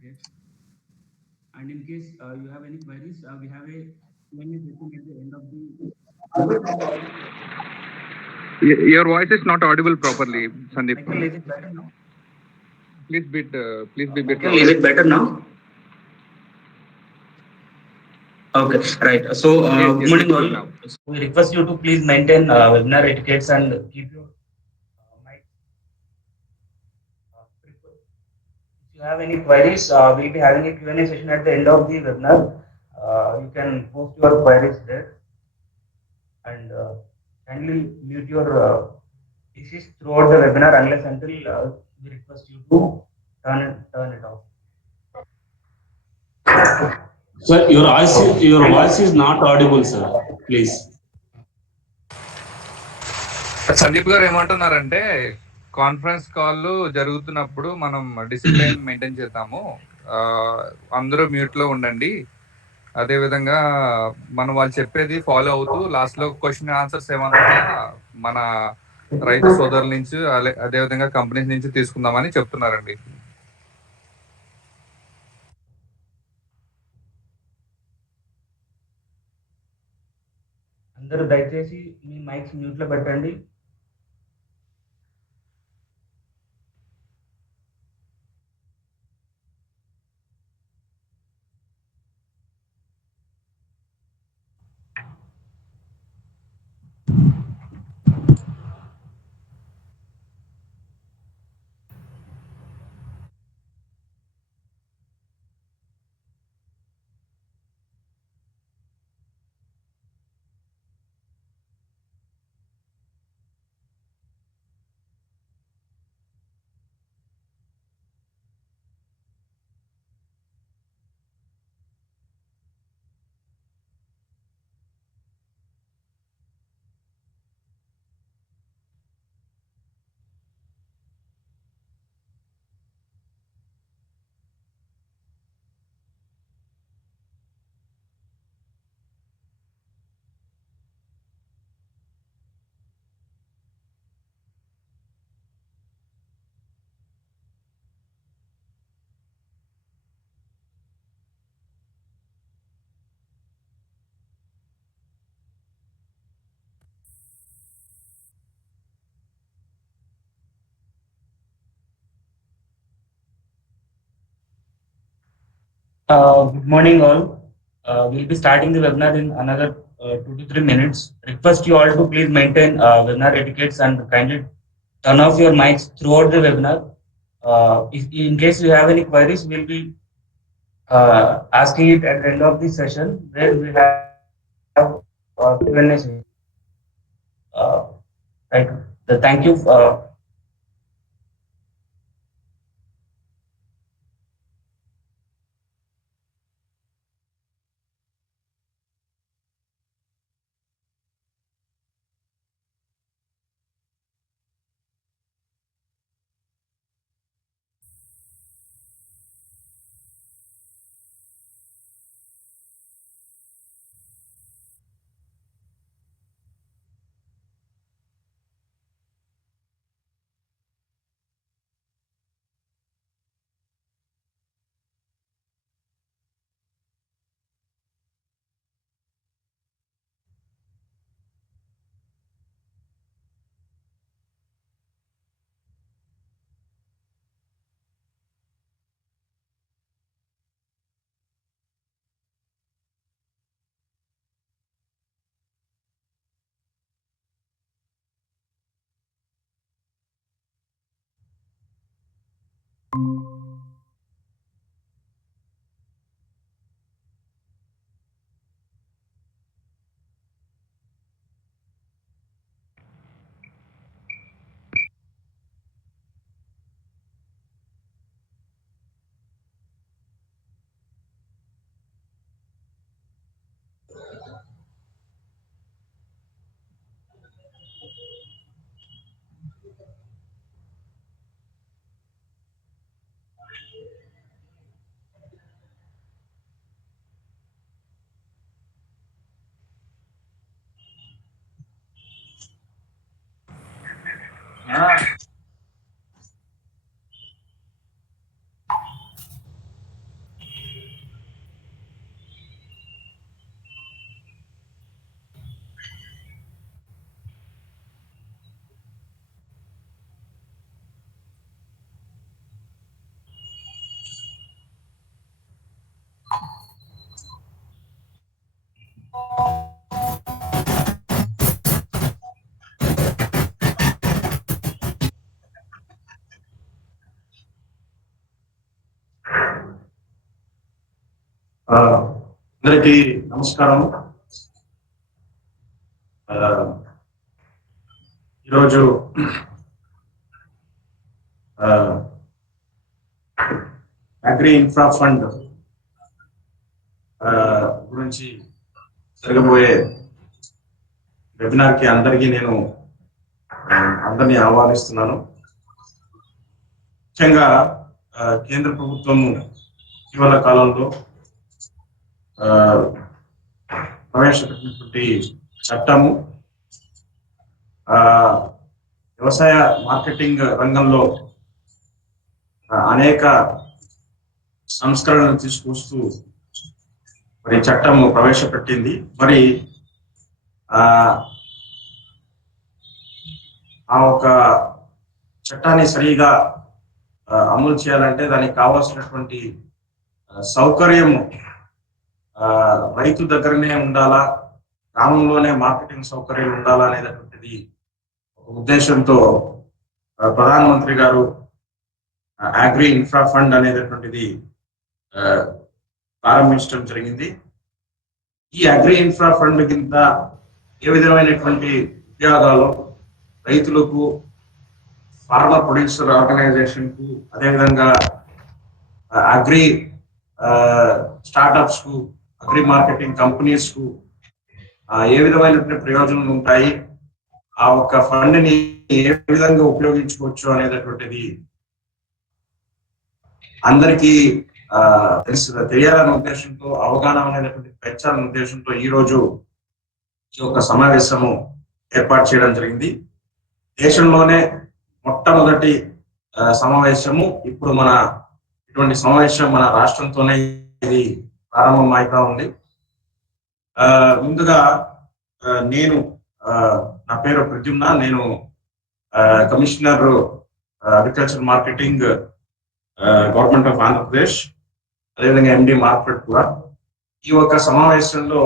certificates. And in case you have any queries, we have a Q&A session at the end of the. Your voice is not audible properly, Sandeep. Michael, is it better now? Please be bit Michael, is louder. it better now? Okay, right. So, Yes, good yes, morning, it's all. good now. So we request you to please maintain webinar etiquettes and keep your mic prepared. If you have any queries, we'll be having a Q&A session at the end of the webinar. You can post your queries there and kindly mute your PCs throughout the webinar unless until we request you to turn it off. Sir, your voice is not audible, sir. Please. Sandeep గారు ఏమంటున్నారంటే conference call జరుగుతున్నప్పుడు మనం discipline maintain చేద్దాము. అందరూ mute లో ఉండండి. అదే విధంగా మనం వాళ్ళు చెప్పేది ఫాలో అవుతూ లాస్ట్ లో క్వశ్చన్ ఆన్సర్స్ ఏమన్నా మన రైతు సోదరుల నుంచి అదే విధంగా కంపెనీస్ నుంచి తీసుకుందామని చెప్తున్నారండి. అందరూ దయచేసి మీ మైక్స్ మ్యూట్లో పెట్టండి. Good morning, all. We'll be starting the webinar in another 2 to 3 minutes. Request you all to please maintain webinar etiquettes and kindly turn off your mics throughout the webinar. If in case you have any queries, we'll be asking it at the end of the session where we have Q&A session. Uh, right. Thank you. అందరికీ నమస్కారం. ఈరోజు agri infra fund గురించి జరగబోయే webinar కి అందరికీ నేను అందరినీ ఆహ్వానిస్తున్నాను. ముఖ్యంగా కేంద్ర ప్రభుత్వము ఇటీవల కాలంలో ప్రవేశపెట్టినటువంటి చట్టము వ్యవసాయ మార్కెటింగ్ రంగంలో అనేక సంస్కరణలు తీసుకొస్తూ మరి చట్టము ప్రవేశపెట్టింది. మరి ఆ ఒక చట్టాన్ని సరిగా అమలు చేయాలంటే దానికి కావాల్సినటువంటి సౌకర్యము రైతు దగ్గరనే ఉండాలా, గ్రామంలోనే మార్కెటింగ్ సౌకర్యాలు ఉండాలా అనేటటువంటిది ఒక ఉద్దేశంతో ప్రధానమంత్రి గారు అగ్రి ఇన్ఫ్రా ఫండ్ అనేటటువంటిది ప్రారంభించడం జరిగింది. ఈ అగ్రి ఇన్ఫ్రా ఫండ్ కింద ఏ విధమైనటువంటి ఉపయోగాలు రైతులకు, ఫార్మర్ ప్రొడ్యూసర్ ఆర్గనైజేషన్ కు, అదేవిధంగా అగ్రి స్టార్టప్స్ కు, అగ్రి మార్కెటింగ్ కంపెనీస్ కు ఏ విధమైనటువంటి ప్రయోజనాలు ఉంటాయి, ఆ ఒక్క ఫండ్ ని ఏ విధంగా ఉపయోగించుకోవచ్చు అనేటటువంటిది అందరికీ తెలియాలనే ఉద్దేశంతో, అవగాహన అనేటువంటి పెంచాలనే ఉద్దేశంతో ఈ రోజు ఈ యొక్క సమావేశము ఏర్పాటు చేయడం జరిగింది. దేశంలోనే మొట్టమొదటి సమావేశము ఇప్పుడు ఇటువంటి సమావేశం మన రాష్ట్రంతోనే ఇది ప్రారంభం అవుతా ఉంది. ముందుగా నా పేరు ప్రద్యుమ్న, నేను commissioner agriculture marketing government of Andhra Pradesh, అదేవిధంగా ఎండి మార్కెట్ కూడా. ఈ ఒక సమావేశంలో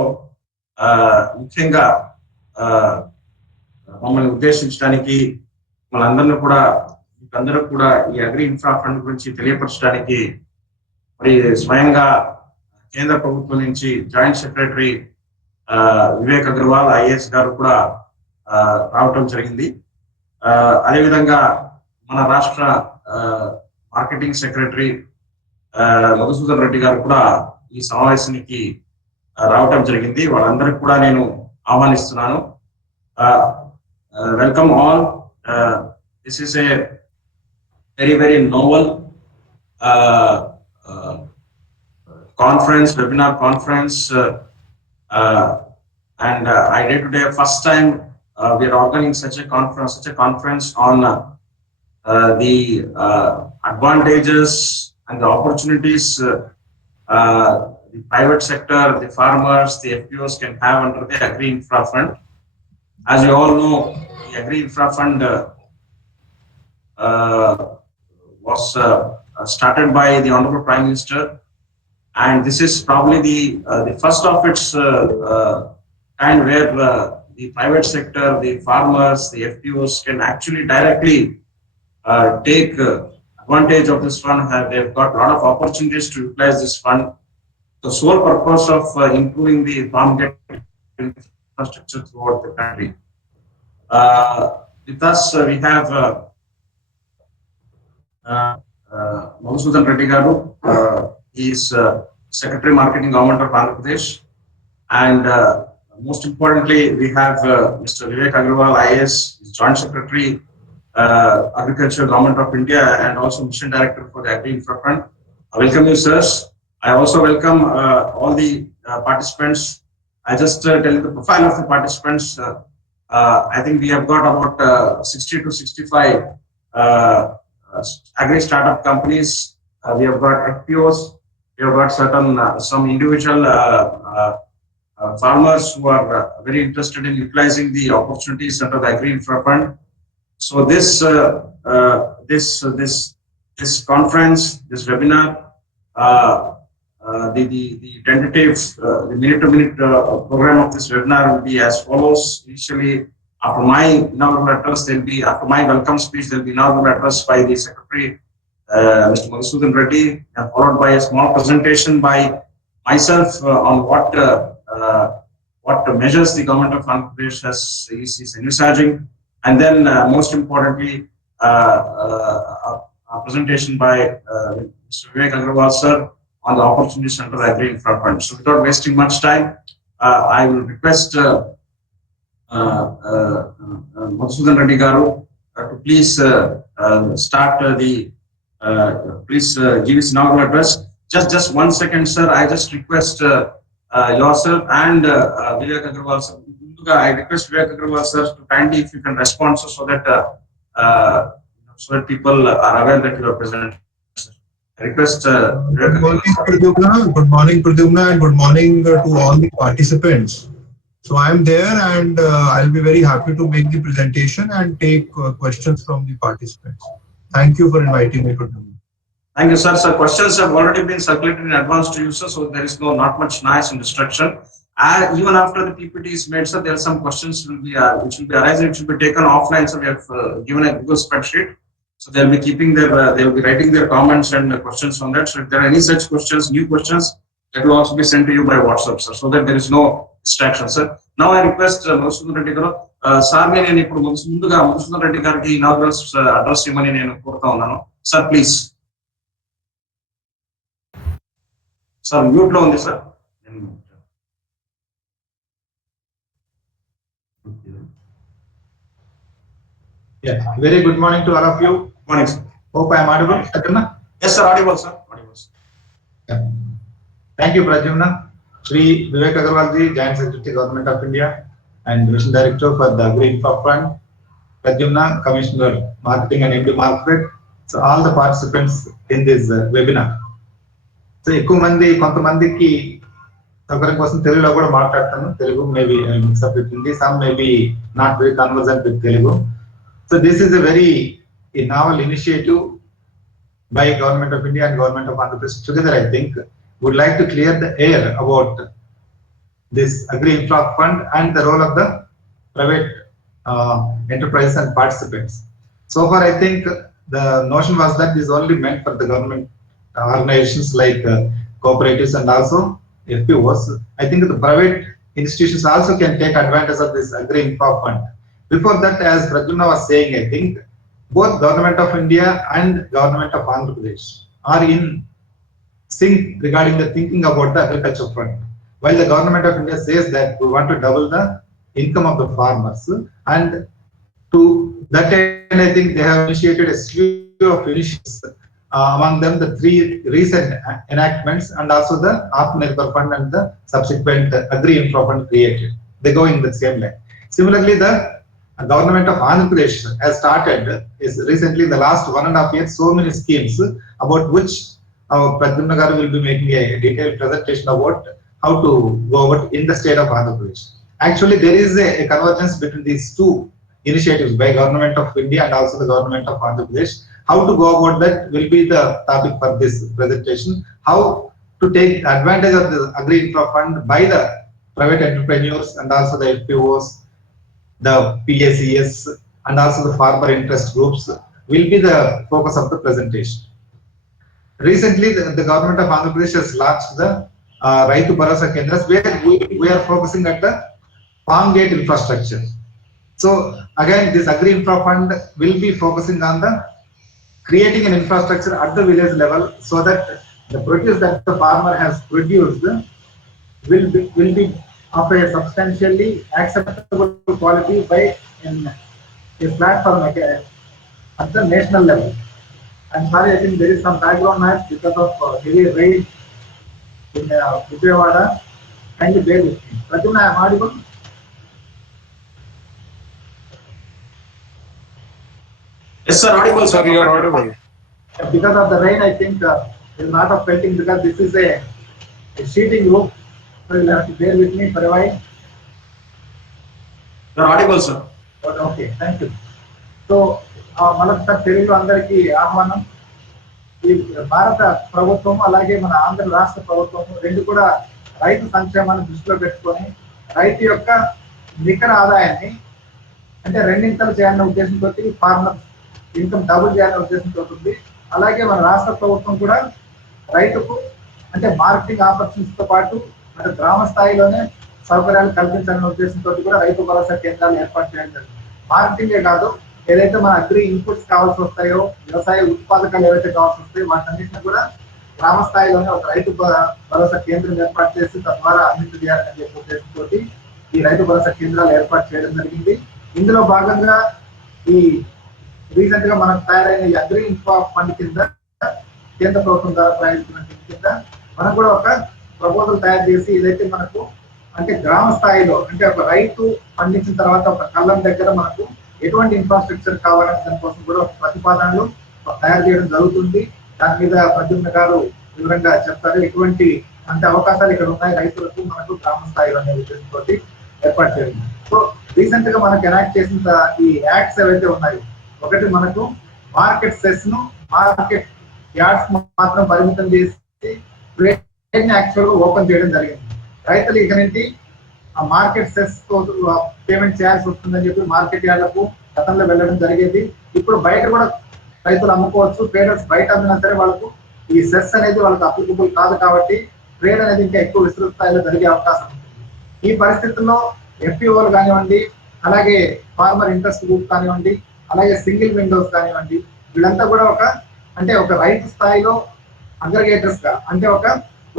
ముఖ్యంగా మమ్మల్ని ఉద్దేశించడానికి, మనందరినీ కూడా అందరూ కూడా ఈ అగ్రి ఇన్ఫ్రా ఫండ్ గురించి తెలియపరచడానికి మరి స్వయంగా కేంద్ర ప్రభుత్వం నుంచి joint secretary Vivek Agarwal IAS గారు కూడా రావటం జరిగింది. అదేవిధంగా మన రాష్ట్ర మార్కెటింగ్ సెక్రటరీ మధుసూదన్ రెడ్డి గారు కూడా ఈ సమావేశానికి రావటం జరిగింది. వాళ్ళందరికీ కూడా నేను ఆహ్వానిస్తున్నాను. Welcome all. This is a very novel conference, webinar conference, and I did today first time we are organizing such a conference on the advantages and the opportunities the private sector, the farmers, the FPOs can have under the Agri Infra Fund. As you all know, the Agri Infra Fund was started by the Honorable Prime Minister, and this is probably the first of its kind where the private sector, the farmers, the FPOs can actually directly take advantage of this fund. They've got a lot of opportunities to utilize this fund. The sole purpose of improving the farm gate infrastructure throughout the country. With us, we have Madhusudan Reddy Garu. He is Secretary Marketing Government of Andhra Pradesh, and most importantly, we have Mr. Vivek Agarwal IAS, Joint Secretary Agriculture Government of India, and also Mission Director for the Agri Infra Fund. I welcome you, sirs. I also welcome all the participants. I just tell you the profile of the participants. I think we have got about 60 to 65 agri startup companies. We have got FPOs. We have got some individual farmers who are very interested in utilizing the opportunities under the Agri Infra Fund. So this conference, this webinar, the tentative, the minute-to-minute program of this webinar will be as follows. Initially, after my inaugural address, after my welcome speech, there will be inaugural address by the Secretary, Mr. Madhusudan Reddy, and followed by a small presentation by myself on what measures the government of Andhra Pradesh is envisaging, and then most importantly, a presentation by Mr. Vivek Agrawal sir on the opportunities under the Agri Infra Fund. So without wasting much time, I will request Madhusudan Reddy Garu to please start please give his inaugural address. Just 1 second, sir. I just request yourself and Vivek Agrawal sir. I request Vivek Agrawal sir to kindly, if you can respond, so that people are aware that you are present. I request Good morning, Pradyumna. Good morning, Pradyumna, and good morning to all the participants. So I am there, and I'll be very happy to make the presentation and take questions from the participants. Thank you for inviting me, Pradyumna. Thank you, sir. So questions have already been circulated in advance to you, sir. So there is not much noise and distraction. Even after the PPT is made, sir, there are some questions which will be arising. It should be taken offline. So we have given a Google spreadsheet. So they'll be keeping they'll be writing their comments and questions on that. So if there are any such questions, new questions, that will also be sent to you by WhatsApp, sir, so that there is no distraction, sir. Now I request Madhusudan Reddy garu, sir, నేను ఇప్పుడు ముందుగా Madhusudan Reddy గారికి inaugural address ఇవ్వమని నేను కోరుతా ఉన్నాను. Sir please. Sir mute లో ఉంది sir. Yeah, very good morning to all of you. Morning, sir. Hope I am audible, Pradyumna. Yes, sir, audible, sir. Audible, sir. Yeah. Thank you, Pradyumna. Shri Vivek Agrawal ji, Joint Secretary, Government of India, and Mission Director for the Agri Infra Fund, Pradyumna, Commissioner, Marketing and MD Market. So all the participants in this webinar. So ఎక్కువ మంది కొంతమందికి సౌకర్యం కోసం తెలుగులో కూడా మాట్లాడతాను. Telugu maybe mix-up with Hindi, some maybe not very convergent with Telugu. So this is a very novel initiative by Government of India and Government of Andhra Pradesh together. I think would like to clear the air about this Agri Infra Fund and the role of the private enterprises and participants. So far, I think the notion was that this is only meant for the government organizations like cooperatives and also FPOs. I think the private institutions also can take advantage of this Agri Infra Fund. Before that, as Pradyumna was saying, I think both Government of India and Government of Andhra Pradesh are in sync regarding the thinking about the agriculture fund. While the Government of India says that we want to double the income of the farmers, and to that end, I think they have initiated a slew of initiatives. Among them, the 3 recent enactments and also the Atmanirbhar Fund and the subsequent Agri Infra Fund created. They go in the same line. Similarly, the Government of Andhra Pradesh has started is recently in the last 1.5 years so many schemes about which our Pradyumna garu will be making a detailed presentation about how to go about in the state of Andhra Pradesh. Actually, there is a convergence between these 2 initiatives by Government of India and also the Government of Andhra Pradesh. How to go about that will be the topic for this presentation. How to take advantage of the Agri Infra Fund by the private entrepreneurs and also the FPOs, the PACS and also the farmer interest groups will be the focus of the presentation. Recently, the Government of Andhra Pradesh has launched the Raitu Bharosa Kendras, where we are focusing at the farm gate infrastructure. So again, this Agri Infra Fund will be focusing on the creating an infrastructure at the village level so that the produce that the farmer has produced will be of a substantially acceptable quality by a platform at the national level. I'm sorry, I think there is some background noise because of heavy rain in Vijayawada. Kindly bear with me. Pradyumna, I am audible? Yes, sir, audible, sir. Sir, you are audible. Because of the rain, I think there is a lot of pelting because this is a sheeting roof. So you'll have to bear with me for a while. You are audible, sir. Okay, thank you. So, మరొకసారి తెలుగులో అందరికీ ఆహ్వానం. ఈ భారత ప్రభుత్వం అలాగే మన ఆంధ్ర రాష్ట్ర ప్రభుత్వం రెండు కూడా రైతు సంక్షేమాన్ని దృష్టిలో పెట్టుకొని రైతు యొక్క నికర ఆదాయాన్ని అంటే రెండింతలు చేయాలనే ఉద్దేశంతో ఫార్మర్ ఇన్కమ్ డబుల్ చేయాలనే ఉద్దేశంతో ఉంది. అలాగే మన రాష్ట్ర ప్రభుత్వం కూడా రైతుకు అంటే మార్కెటింగ్ ఆపర్చునిటీస్ తో పాటు అటు గ్రామ స్థాయిలోనే సౌకర్యాలు కల్పించాలనే ఉద్దేశంతో కూడా రైతు భరోసా కేంద్రాలు ఏర్పాటు చేయడం జరిగింది. మార్కెటింగే కాదు, ఏదైతే మన అగ్రి ఇన్పుట్స్ కావాల్సి వస్తాయో, వ్యవసాయ ఉత్పాదకాలు ఏవైతే కావాల్సి వస్తాయో వాటన్నింటినీ కూడా గ్రామ స్థాయిలోనే ఒక రైతు భరోసా కేంద్రం ఏర్పాటు చేసి తద్వారా అందించాలని చెప్పే ఉద్దేశంతో ఈ రైతు భరోసా కేంద్రాలు ఏర్పాటు చేయడం జరిగింది. ఇందులో భాగంగా ఈ రీసెంట్ గా మనకు తయారైన ఈ అగ్రి ఇన్ఫ్రా ఫండ్ కింద కేంద్ర ప్రభుత్వం ద్వారా ప్రయాణిస్తున్న కింద మనం కూడా ఒక ప్రపోజల్ తయారు చేసి ఏదైతే మనకు అంటే గ్రామ స్థాయిలో అంటే ఒక రైతు పండించిన తర్వాత ఒక కళ్ళం దగ్గర మనకు ఎటువంటి ఇన్ఫ్రాస్ట్రక్చర్ కావాలనే దానికోసం కూడా ఒక ప్రతిపాదనలు తయారు చేయడం జరుగుతుంది. దాని మీద ప్రద్యుమ్న గారు వివరంగా చెప్తారు. ఎటువంటి అంటే అవకాశాలు ఇక్కడ ఉన్నాయి రైతులకు మనకు గ్రామ స్థాయిలో అనే ఉద్దేశంతో ఏర్పాటు చేయండి. సో రీసెంట్ గా మనకు ఎనాక్ట్ చేసిన ఈ యాక్ట్స్ ఏవైతే ఉన్నాయో, ఒకటి మనకు మార్కెట్ సెస్ ను మార్కెట్ యార్డ్స్ మాత్రం పరిమితం చేసి ట్రేడ్ ని యాక్చువల్ గా ఓపెన్ చేయడం జరిగింది. రైతులు ఇక నుంచి ఆ మార్కెట్ సెస్ పేమెంట్ చేయాల్సి వస్తుందని చెప్పి మార్కెట్ యార్డ్లకు గతంలో వెళ్ళడం జరిగేది. ఇప్పుడు బయట కూడా రైతులు అమ్ముకోవచ్చు. ట్రేడర్స్ బయట అమ్మినా సరే వాళ్ళకు ఈ సెస్ అనేది వాళ్ళకి అప్లికబుల్ కాదు కాబట్టి ట్రేడ్ అనేది ఇంకా ఎక్కువ విస్తృత స్థాయిలో జరిగే అవకాశం ఉంటుంది. ఈ పరిస్థితుల్లో ఎఫ్పిఓలు కానివ్వండి, అలాగే ఫార్మర్ ఇంట్రెస్ట్ గ్రూప్ కానివ్వండి, అలాగే సింగిల్ విండోస్ కానివ్వండి, వీళ్ళంతా కూడా ఒక రైతు స్థాయిలో అగ్రిగేటర్స్ గా అంటే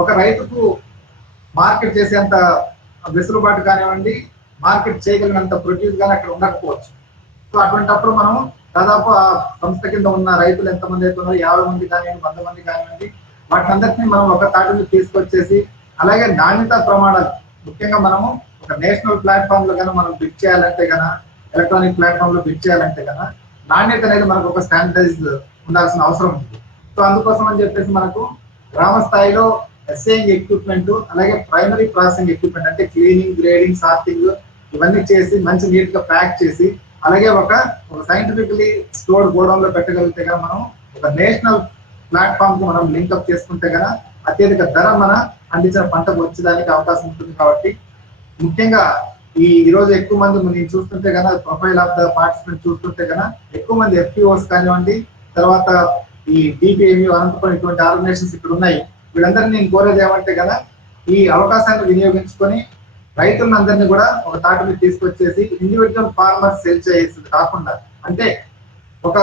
ఒక రైతుకు మార్కెట్ చేసేంత వెసులుబాటు కానివ్వండి, మార్కెట్ చేయగలిగినంత ప్రొడ్యూస్ కానీ అక్కడ ఉండకపోవచ్చు. సో అటువంటిప్పుడు మనం దాదాపు ఆ సంస్థ కింద ఉన్న రైతులు ఎంతమంది అయితే ఉన్నారో 50 మంది కానివ్వండి, 100 మంది కానివ్వండి, వాటినందరినీ మనం ఒక తాటిని తీసుకొచ్చేసి అలాగే నాణ్యత ప్రమాణాలు ముఖ్యంగా మనము ఒక నేషనల్ ప్లాట్ఫామ్ లో కన్నా మనం బిడ్ చేయాలంటే కన్నా, ఎలక్ట్రానిక్ ప్లాట్ఫామ్ లో బిడ్ చేయాలంటే కన్నా నాణ్యత అనేది మనకు ఒక స్టాండర్డైజ్ ఉండాల్సిన అవసరం ఉంది. సో అందుకోసం అని చెప్పేసి మనకు గ్రామ స్థాయిలో ఎస్ఏయింగ్ ఎక్విప్మెంట్, అలాగే ప్రైమరీ ప్రాసెసింగ్ ఎక్విప్మెంట్ అంటే క్లీనింగ్, గ్రేడింగ్, సార్టింగ్ ఇవన్నీ చేసి మంచి నీట్ గా ప్యాక్ చేసి అలాగే ఒక సైంటిఫికలీ స్టోర్డ్ గోడౌన్ లో పెట్టగలిగితే కదా మనం ఒక నేషనల్ ప్లాట్ఫామ్ కు మనం లింక్అప్ చేసుకుంటే కదా అత్యధిక ధర మన పండించిన పంటకు వచ్చేదానికి అవకాశం ఉంటుంది. కాబట్టి ముఖ్యంగా ఈ రోజు ఎక్కువ మంది నేను చూస్తుంటే కన్నా ప్రొఫైల్ ఆఫ్ ద పార్టిసిపెంట్ చూస్తుంటే కన్నా ఎక్కువ మంది ఎఫ్పిఓస్ కానివ్వండి, తర్వాత ఈ డిపిఎంయు అనంతపురం ఇటువంటి ఆర్గనైజేషన్స్ ఇక్కడ ఉన్నాయి. వీళ్ళందరినీ నేను కోరేది ఏమంటే కదా ఈ అవకాశాన్ని వినియోగించుకొని రైతులందరినీ కూడా ఒక తాటి మీద తీసుకొచ్చేసి ఇండివిజువల్ ఫార్మర్ సెల్ చేసేది కాకుండా అంటే ఒక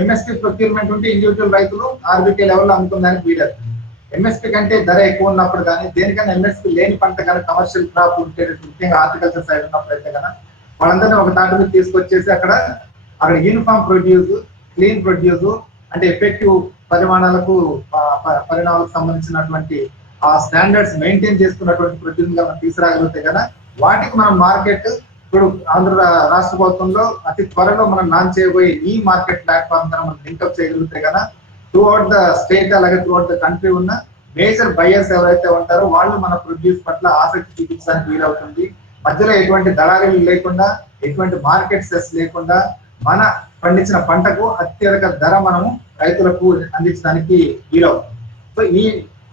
ఎంఎస్పీ ప్రొక్యూర్మెంట్ ఉంటే ఇండివిజువల్ రైతులు ఆర్బికే లెవెల్లో అమ్ముకోవడానికి వీలవుతుంది. ఎంఎస్పీ కంటే ధర ఎక్కువ ఉన్నప్పుడు కానీ దేనికైనా ఎంఎస్పీ లేని పంట కానీ కమర్షియల్ క్రాప్ ఉంటే ముఖ్యంగా హార్టికల్చర్ సైడ్ ఉన్నప్పుడు అయితే కదా వాళ్ళందరినీ ఒక తాటి మీద తీసుకొచ్చేసి అక్కడ యూనిఫామ్ ప్రొడ్యూస్, క్లీన్ ప్రొడ్యూస్ అంటే ఎఫెక్టివ్ పరిణామాలకు సంబంధించినటువంటి ఆ స్టాండర్డ్స్ మెయింటైన్ చేసుకున్నటువంటి ప్రొడ్యూస్ గా మనం తీసుకురాగలిగితే కదా వాటికి మనం మార్కెట్ ఇప్పుడు ఆంధ్ర రాష్ట్ర ప్రభుత్వంలో అతి త్వరలో మనం లాంచ్ చేయబోయే ఈ మార్కెట్ ప్లాట్ఫామ్ ద్వారా మనం లింక్అప్ చేయగలిగితే కదా త్రూఅవుట్ ద స్టేట్ అలాగే త్రూఅవుట్ ద కంట్రీ ఉన్న మేజర్ బయర్స్ ఎవరైతే ఉంటారో వాళ్ళు మన ప్రొడ్యూస్ పట్ల ఆసక్తి చూపించడానికి వీలవుతుంది. మధ్యలో ఎటువంటి దళారీలు లేకుండా, ఎటువంటి మార్కెట్ సెస్ లేకుండా మన పండించిన పంటకు అత్యధిక ధర మనము రైతులకు అందించడానికి వీలవుతుంది. సో ఈ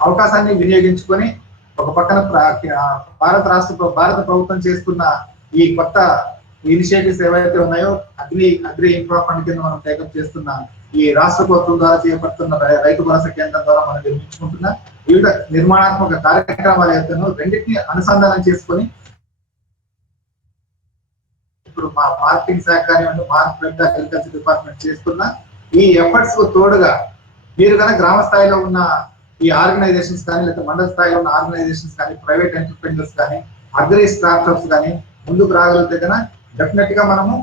అవకాశాన్ని వినియోగించుకొని ఒక పక్కన భారత ప్రభుత్వం చేస్తున్న ఈ కొత్త ఇనిషియేటివ్స్ ఏవైతే ఉన్నాయో అగ్రి ఇన్ఫ్రా ఫండ్ కింద మనం టేకప్ చేస్తున్న ఈ రాష్ట్ర ప్రభుత్వం ద్వారా చేపడుతున్న రైతు భరోసా కేంద్రం ద్వారా మనం నిర్మించుకుంటున్న వివిధ నిర్మాణాత్మక కార్యక్రమాలు ఏవైతే రెండింటిని అనుసంధానం చేసుకొని ఇప్పుడు మా మార్కెటింగ్ శాఖ కానివ్వండి, మార్కెట్ అగ్రికల్చర్ డిపార్ట్మెంట్ చేస్తున్న ఈ ఎఫర్ట్స్ కు తోడుగా మీరు కనుక గ్రామ స్థాయిలో ఉన్న ఈ ఆర్గనైజేషన్స్ కానీ లేకపోతే మండల స్థాయిలో ఉన్న ఆర్గనైజేషన్స్ కానీ, ప్రైవేట్ ఎంటర్ప్రెన్యూర్స్ కానీ, అగ్రి స్టార్ట్అప్స్ కానీ ముందుకు రాగలిగితే కన్నా డెఫినెట్ గా మనము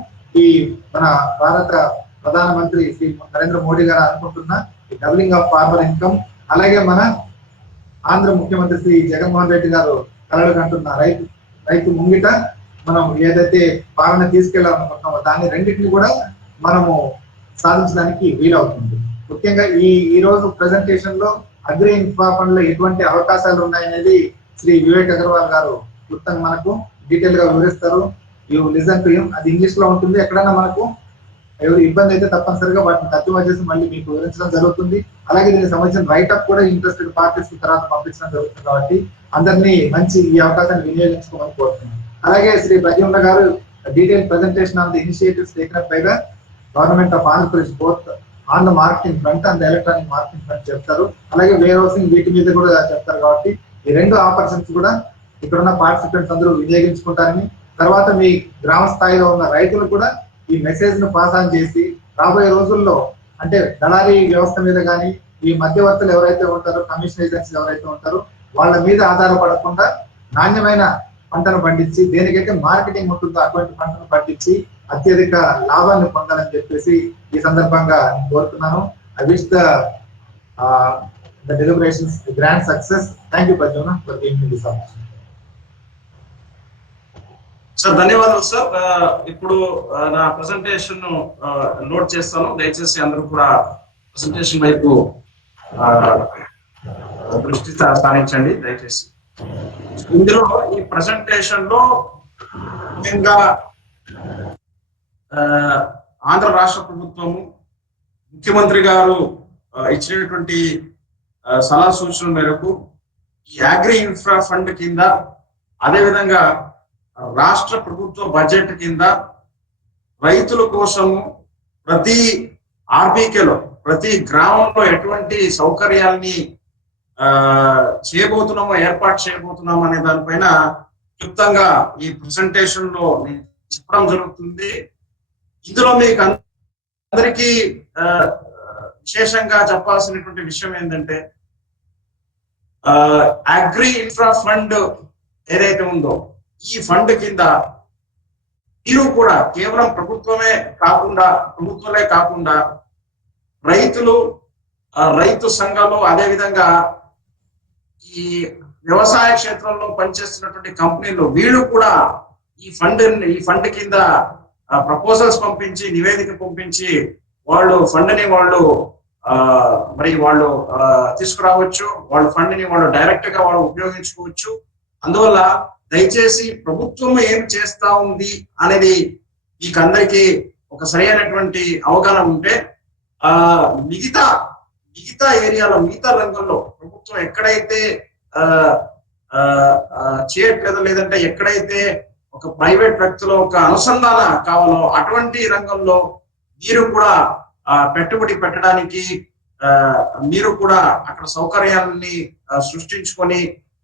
ఈ మన భారత ప్రధానమంత్రి శ్రీ నరేంద్ర మోడీ గారు అనుకుంటున్న ఈ డబులింగ్ ఆఫ్ ఫార్మర్ ఇన్కమ్, అలాగే మన ఆంధ్ర ముఖ్యమంత్రి శ్రీ జగన్మోహన్ రెడ్డి గారు కలలు కంటున్న రైతు ముంగిట మనం ఏదైతే పాలన తీసుకెళ్లాలనుకుంటున్నామో దాన్ని రెండింటిని కూడా మనము సాధించడానికి వీలవుతుంది. ముఖ్యంగా ఈ రోజు ప్రెజెంటేషన్ లో అగ్రి ఇన్ఫ్రా ఫండ్ లో ఎటువంటి అవకాశాలు ఉన్నాయనేది శ్రీ వివేక్ అగర్వాల్ గారు క్లుప్తంగా మనకు డీటెయిల్ గా వివరిస్తారు. You listen to him. అది ఇంగ్లీష్ లో ఉంటుంది. ఎక్కడైనా మనకు ఎవరు ఇబ్బంది అయితే తప్పనిసరిగా వాటిని తర్జుమా చేసి మళ్ళీ మీకు వివరించడం జరుగుతుంది. అలాగే దీనికి సంబంధించిన రైటప్ కూడా ఇంట్రెస్టెడ్ పార్టీస్ తర్వాత పంపించడం జరుగుతుంది. కాబట్టి అందరినీ మంచి ఈ అవకాశాన్ని వినియోగించుకోమని కోరుతున్నాను. అలాగే శ్రీ ప్రద్యుమ్న గారు detail presentation on the initiatives taken up by the government of Andhra Pradesh both on the marketing front and electronic marketing front చెప్తారు. అలాగే వేర్ హౌసింగ్ వీటి మీద కూడా చెప్తారు. కాబట్టి ఈ 2 ఆపర్చునిటీస్ కూడా ఇక్కడ ఉన్న పార్టిసిపెంట్స్ అందరూ వినియోగించుకుంటారని, తర్వాత మీ గ్రామ స్థాయిలో ఉన్న రైతులు కూడా ఈ మెసేజ్ ను పాస్ ఆన్ చేసి రాబోయే రోజుల్లో అంటే దళారీ వ్యవస్థ మీద కానీ ఈ మధ్యవర్తులు ఎవరైతే ఉంటారో, కమిషన్ ఏజెన్సీలు ఎవరైతే ఉంటారో వాళ్ళ మీద ఆధారపడకుండా నాణ్యమైన పంటను పండించి దేనికైతే మార్కెటింగ్ ఉంటుందో అటువంటి పంటను పండించి అత్యధిక లాభాన్ని పొందాలని చెప్పేసి ఈ సందర్భంగా కోరుతున్నాను. I wish the deliberations grand success. Thank you Pradyumna for giving me this opportunity. Sir ధన్యవాదాలు సార్. ఇప్పుడు నా ప్రెసెంటేషన్ నోట్ చేస్తాను. దయచేసి అందరూ కూడా ప్రెసెంటేషన్ వైపు దృష్టి సారించండి దయచేసి. ఇందులో ఈ ప్రెసెంటేషన్ లో ముఖ్యంగా ఆంధ్ర రాష్ట్ర ప్రభుత్వము ముఖ్యమంత్రి గారు ఇచ్చినటువంటి సలహా సూచనల మేరకు ఈ అగ్రి ఇన్ఫ్రా ఫండ్ కింద, అదేవిధంగా రాష్ట్ర ప్రభుత్వ బడ్జెట్ కింద రైతుల కోసము ప్రతి ఆర్బీకేలో ప్రతి గ్రామంలో ఎటువంటి సౌకర్యాల్ని చేయబోతున్నామో, ఏర్పాటు చేయబోతున్నాం అనే దానిపైన క్లుప్తంగా ఈ ప్రెసెంటేషన్ లో నేను చెప్పడం జరుగుతుంది. ఇందులో మీకు అందరికీ విశేషంగా చెప్పాల్సినటువంటి విషయం ఏంటంటే అగ్రి ఇన్ఫ్రా ఫండ్ ఏదైతే ఉందో ఈ ఫండ్ కింద మీరు కూడా కేవలం ప్రభుత్వమే కాకుండా రైతులు, రైతు సంఘాలు, అదేవిధంగా ఈ వ్యవసాయ క్షేత్రంలో పనిచేస్తున్నటువంటి కంపెనీలు వీళ్ళు కూడా ఈ ఫండ్ కింద ప్రపోజల్స్ పంపించి, నివేదిక పంపించి వాళ్ళు ఫండ్ ని వాళ్ళు తీసుకురావచ్చు. వాళ్ళ ఫండ్ ని వాళ్ళు డైరెక్ట్ గా వాళ్ళు ఉపయోగించుకోవచ్చు. అందువల్ల దయచేసి ప్రభుత్వం ఏం చేస్తా ఉంది అనేది మీకు అందరికీ ఒక సరైనటువంటి అవగాహన ఉంటే మిగతా ఏరియాలో, మిగతా రంగంలో ప్రభుత్వం ఎక్కడైతే చేయట్లేదో, లేదంటే ఎక్కడైతే ఒక ప్రైవేట్ వ్యక్తులు ఒక అనుసంధాన కావాలో అటువంటి రంగంలో మీరు కూడా పెట్టుబడి పెట్టడానికి మీరు కూడా అక్కడ సౌకర్యాలని సృష్టించుకొని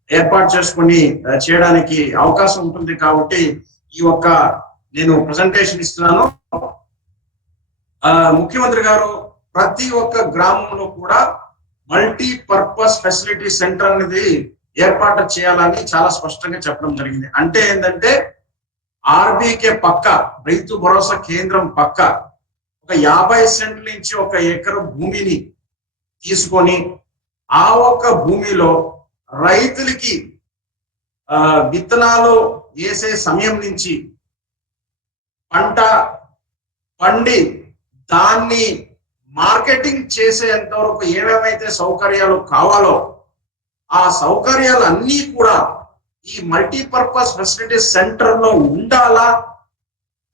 ఏర్పాటు చేసుకొని చేయడానికి అవకాశం ఉంటుంది. కాబట్టి ఈ ఒక్క నేను ప్రెజెంటేషన్ ఇస్తున్నాను. ముఖ్యమంత్రి గారు ప్రతి ఒక్క గ్రామంలో కూడా మల్టీపర్పస్ ఫెసిలిటీ సెంటర్ అనేది ఏర్పాటు చేయాలని చాలా స్పష్టంగా చెప్పడం జరిగింది. అంటే ఏంటంటే ఆర్బీకే పక్క, రైతు భరోసా కేంద్రం పక్క ఒక 50 సెంట్ల నుంచి 1 ఎకరం భూమిని తీసుకొని ఆ ఒక్క భూమిలో రైతులకి విత్తనాలు వేసే సమయం నుంచి పంట పండి దాన్ని మార్కెటింగ్ చేసేంత వరకు ఏమేమైతే సౌకర్యాలు కావాలో ఆ సౌకర్యాలు అన్నీ కూడా ఈ మల్టీపర్పస్ ఫెసిలిటీ సెంటర్ లో ఉండాలా.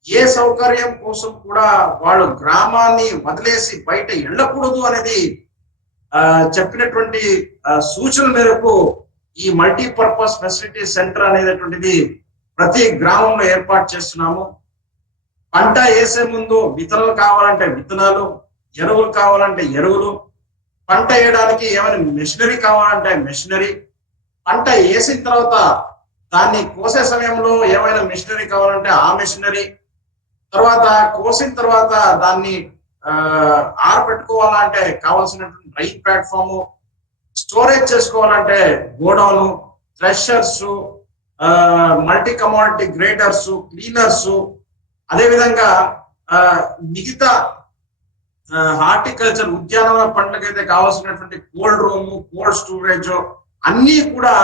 ఏ సౌకర్యం కోసం కూడా వాళ్ళు గ్రామాన్ని వదిలేసి బయట వెళ్ళకూడదు అనేది చెప్పినటువంటి సూచన మేరకు ఈ మల్టీపర్పస్ ఫెసిలిటీ సెంటర్ అనేటటువంటిది ప్రతి గ్రామంలో ఏర్పాటు చేస్తున్నాము. పంట వేసే ముందు విత్తనాలు కావాలంటే విత్తనాలు, ఎరువులు కావాలంటే ఎరువులు, పంట వేయడానికి ఏమైనా మెషినరీ కావాలంటే మెషినరీ, పంట వేసిన తర్వాత దాన్ని కోసే సమయంలో ఏమైనా మెషినరీ కావాలంటే ఆ మెషినరీ, తర్వాత కోసిన తర్వాత దాన్ని ఆరబెట్టుకోవాలంటే కావాల్సినటువంటి డ్రై ప్లాట్ఫామ్, స్టోరేజ్ చేసుకోవాలంటే godown, threshers, multi commodity graders, cleaners, అదేవిధంగా మిగతా హార్టికల్చర్ ఉద్యానవన పంటలకైతే కావాల్సినటువంటి కోల్డ్ రూమ్, కోల్డ్ స్టోరేజ్ అన్ని కూడా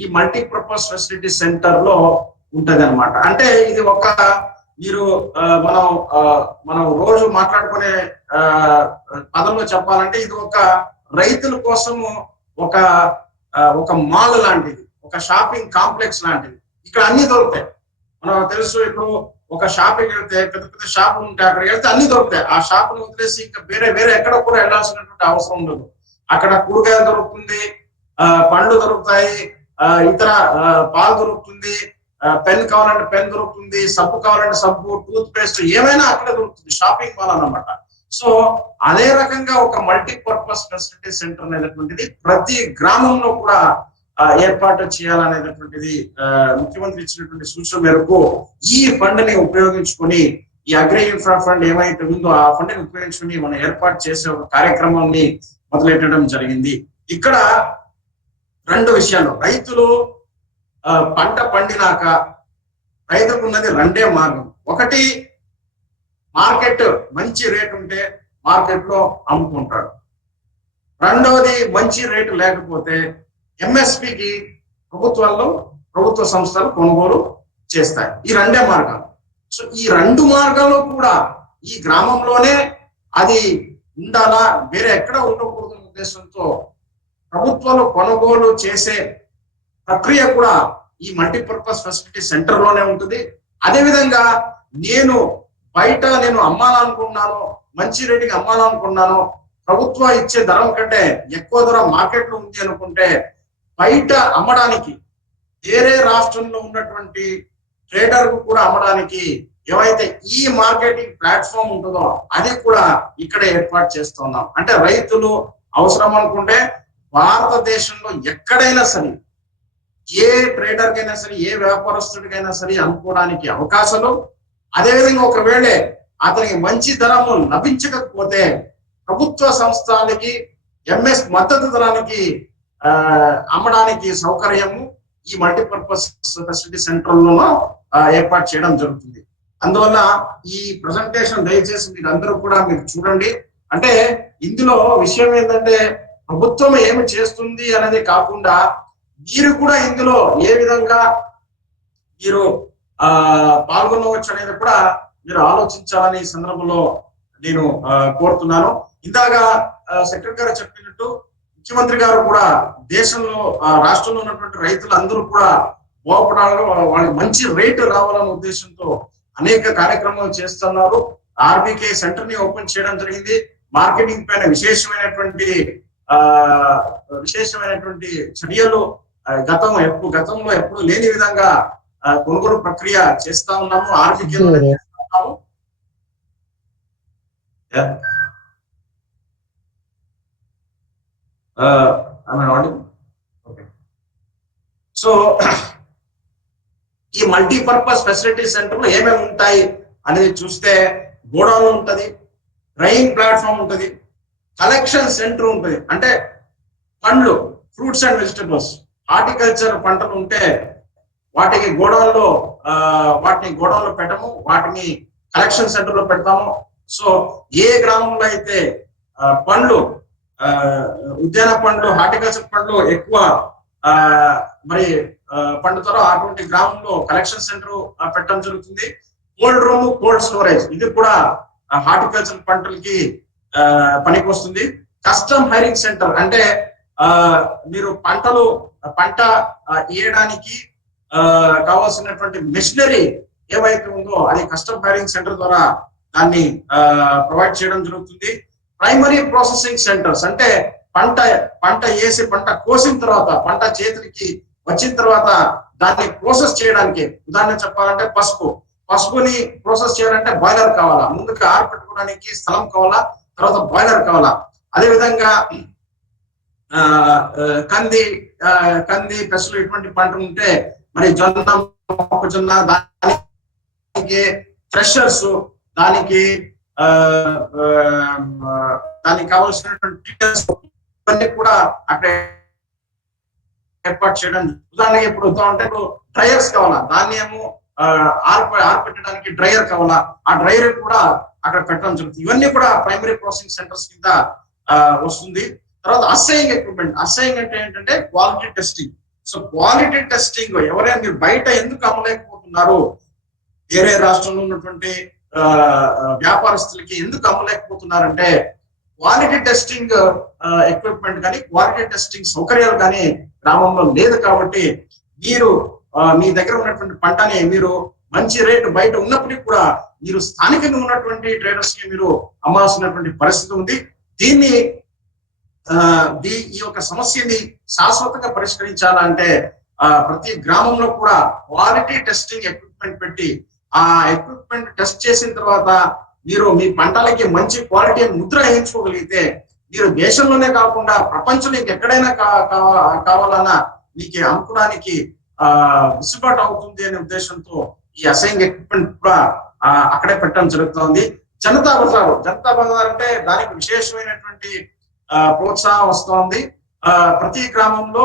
ఈ మల్టీపర్పస్ ఫెసిలిటీ సెంటర్ లో ఉంటది అనమాట. అంటే ఇది ఒక మీరు మనం రోజు మాట్లాడుకునే పదంలో చెప్పాలంటే ఇది ఒక రైతుల కోసము ఒక మాల్ లాంటిది, ఒక షాపింగ్ కాంప్లెక్స్ లాంటిది. ఇక్కడ అన్ని దొరుకుతాయి. మనకు తెలుసు, ఇప్పుడు ఒక షాపింగ్ వెళ్తే పెద్ద పెద్ద షాపులు ఉంటాయి, అక్కడికి వెళ్తే అన్ని దొరుకుతాయి. ఆ షాపును వదిలేసి ఇంకా వేరే ఎక్కడ కూడా వెళ్ళాల్సినటువంటి అవసరం ఉండదు. అక్కడ కూరగాయలు దొరుకుతుంది, పండ్లు దొరుకుతాయి, ఇతర పాలు దొరుకుతుంది, పెన్ కావాలంటే పెన్ దొరుకుతుంది, సబ్బు కావాలంటే సబ్బు, టూత్ పేస్ట్ ఏమైనా అక్కడ దొరుకుతుంది. షాపింగ్ మాల్ అన్నమాట. సో అదే రకంగా ఒక మల్టీపర్పస్ ఫెసిలిటీ సెంటర్ అనేటువంటిది ప్రతి గ్రామంలో కూడా ఏర్పాటు చేయాలనేటటువంటిది ముఖ్యమంత్రి ఇచ్చినటువంటి సూచన మేరకు ఈ ఫండ్ ని ఉపయోగించుకొని ఈ అగ్రి ఇన్ఫ్రా ఫండ్ ఏమైతే ఉందో ఆ ఫండ్ ని ఉపయోగించుకొని మనం ఏర్పాటు చేసే ఒక కార్యక్రమాన్ని మొదలెట్టడం జరిగింది. ఇక్కడ రెండు విషయాలు, రైతులు పంట పండినాక రైతులకు ఉన్నది రెండే మార్గం. ఒకటి, మార్కెట్ మంచి రేటు ఉంటే మార్కెట్ లో అమ్ముకుంటాడు. రెండవది, మంచి రేటు లేకపోతే ఎంఎస్పికి ప్రభుత్వ సంస్థలు కొనుగోలు చేస్తాయి. ఈ రెండే మార్గాలు. సో ఈ రెండు మార్గాలు కూడా ఈ గ్రామంలోనే అది ఉండాలా, వేరే ఎక్కడ ఉండకూడదు ఉద్దేశంతో ప్రభుత్వాలు కొనుగోలు చేసే ప్రక్రియ కూడా ఈ మల్టీపర్పస్ ఫెసిలిటీ సెంటర్ లోనే ఉంటుంది. అదేవిధంగా బయట నేను అమ్మాలనుకున్నాను, మంచి రేటుకి అమ్మాలనుకున్నాను, ప్రభుత్వం ఇచ్చే ధరం కంటే ఎక్కువ ధర మార్కెట్ లో ఉంది అనుకుంటే బయట అమ్మడానికి వేరే రాష్ట్రంలో ఉన్నటువంటి ట్రేడర్ కు కూడా అమ్మడానికి ఏవైతే ఈ మార్కెటింగ్ ప్లాట్ఫామ్ ఉంటుందో అది కూడా ఇక్కడ ఏర్పాటు చేస్తున్నాం. అంటే రైతులు అవసరం అనుకుంటే భారతదేశంలో ఎక్కడైనా సరే ఏ ట్రేడర్ కైనా సరే ఏ వ్యాపారస్తుడికైనా సరే అమ్ముకోవడానికి అవకాశాలు, అదేవిధంగా ఒకవేళ అతనికి మంచి ధరము లభించకపోతే ప్రభుత్వ సంస్థలకి ఎంఎస్ మద్దతు ధరానికి అమ్మడానికి సౌకర్యము ఈ మల్టీపర్పస్ ఫెసిలిటీ సెంటర్లలో ఏర్పాటు చేయడం జరుగుతుంది. అందువల్ల ఈ ప్రజెంటేషన్ దయచేసి మీరు అందరూ కూడా మీరు చూడండి. అంటే ఇందులో విషయం ఏంటంటే ప్రభుత్వం ఏమి చేస్తుంది అనేది కాకుండా మీరు కూడా ఇందులో ఏ విధంగా మీరు పాల్గొనవచ్చు అనేది కూడా మీరు ఆలోచించాలని ఈ సందర్భంలో నేను కోరుతున్నాను. ఇందాక సెక్రటరీ గారు చెప్పినట్టు ముఖ్యమంత్రి గారు కూడా దేశంలో రాష్ట్రంలో ఉన్నటువంటి రైతులందరూ కూడా బాగుపడాలని, వాళ్ళకి మంచి రేటు రావాలనే ఉద్దేశంతో అనేక కార్యక్రమాలు చేస్తున్నారు. ఆర్బీకే సెంటర్ ని ఓపెన్ చేయడం జరిగింది. మార్కెటింగ్ పైన విశేషమైనటువంటి చర్యలు గతంలో ఎప్పుడు లేని విధంగా కొనుగోలు ప్రక్రియ చేస్తా ఉన్నాము. ఆర్బీకే సో ఈ మల్టీపర్పస్ ఫెసిలిటీ సెంటర్ లో ఏమేమి ఉంటాయి అనేది చూస్తే గోడౌన్ ఉంటది, డ్రైయింగ్ ప్లాట్ఫామ్ ఉంటది, కలెక్షన్ సెంటర్ ఉంటుంది. అంటే పండ్లు, ఫ్రూట్స్ అండ్ వెజిటబుల్స్, హార్టికల్చర్ పంటలు ఉంటే వాటిని గోడౌన్ లో పెట్టము, వాటిని కలెక్షన్ సెంటర్ లో పెడతాము. సో ఏ గ్రామంలో అయితే పండ్లు, ఉద్యాన పండ్లు, హార్టికల్చర్ పండ్లు ఎక్కువ మరి పండుతారో అటువంటి గ్రామంలో కలెక్షన్ సెంటర్ పెట్టడం జరుగుతుంది. కోల్డ్ రూమ్, కోల్డ్ స్టోరేజ్ ఇది కూడా హార్టికల్చర్ పంటలకి పనికి వస్తుంది. కస్టమ్ హైరింగ్ సెంటర్ అంటే మీరు పంట వేయడానికి కావాల్సినటువంటి మెషినరీ ఏవైతే ఉందో అది కస్టమ్ హైరింగ్ సెంటర్ ద్వారా దాన్ని ప్రొవైడ్ చేయడం జరుగుతుంది. ప్రైమరీ ప్రాసెసింగ్ సెంటర్స్ అంటే పంట వేసి పంట కోసిన తర్వాత పంట చేతులకి వచ్చిన తర్వాత దాన్ని ప్రాసెస్ చేయడానికి, ఉదాహరణ చెప్పాలంటే పసుపుని ప్రాసెస్ చేయాలంటే బాయిలర్ కావాలా, ముందుగా ఆరపెట్టుకోవడానికి స్థలం కావాలా, తర్వాత బాయిలర్ కావాలా. అదేవిధంగా కంది పెసలు ఇటువంటి పంటలు ఉంటే మరి మొక్కజొన్న దానికి థ్రెషర్స్, దానికి కావాల్సినటువంటి డీటెయిల్స్ ఇవన్నీ కూడా అక్కడ ఏర్పాటు చేయడం. ఉదాహరణకి ఇప్పుడు డ్రైయర్స్ కావాలా, ధాన్యము ఆరపెట్టడానికి డ్రైయర్ కావాలా, ఆ డ్రైయర్ కూడా అక్కడ పెట్టడం జరుగుతుంది. ఇవన్నీ కూడా ప్రైమరీ ప్రాసెసింగ్ సెంటర్స్ కింద వస్తుంది. తర్వాత అసైయింగ్ ఎక్విప్మెంట్, అసైయింగ్ అంటే ఏంటంటే quality testing. So quality testing ఎవరైనా మీరు బయట ఎందుకు అమ్మలేకపోతున్నారు, వేరే రాష్ట్రంలో ఉన్నటువంటి వ్యాపారస్తులకి ఎందుకు అమ్మలేకపోతున్నారంటే క్వాలిటీ టెస్టింగ్ ఎక్విప్మెంట్ కానీ క్వాలిటీ టెస్టింగ్ సౌకర్యాలు కానీ గ్రామంలో లేదు. కాబట్టి మీరు మీ దగ్గర ఉన్నటువంటి పంటని మీరు మంచి రేటు బయట ఉన్నప్పటికీ కూడా మీరు స్థానికంగా ఉన్నటువంటి ట్రేడర్స్ కి మీరు అమ్మాల్సినటువంటి పరిస్థితి ఉంది. ఈ యొక్క సమస్యని శాశ్వతంగా పరిష్కరించాలంటే ప్రతి గ్రామంలో కూడా క్వాలిటీ టెస్టింగ్ ఎక్విప్మెంట్ పెట్టి ఆ ఎక్విప్మెంట్ టెస్ట్ చేసిన తర్వాత మీరు మీ పంటలకి మంచి క్వాలిటీ ముద్ర వేయించుకోగలిగితే మీరు దేశంలోనే కాకుండా ప్రపంచంలో ఇంకెక్కడైనా కావాలన్నా మీకు అమ్ముకోవడానికి విసుబాటు అవుతుంది అనే ఉద్దేశంతో ఈ అసైయింగ్ ఎక్విప్మెంట్ కూడా అక్కడే పెట్టడం జరుగుతుంది. జనతా బజార్ అంటే దానికి విశేషమైనటువంటి ప్రోత్సాహం వస్తోంది. ప్రతి గ్రామంలో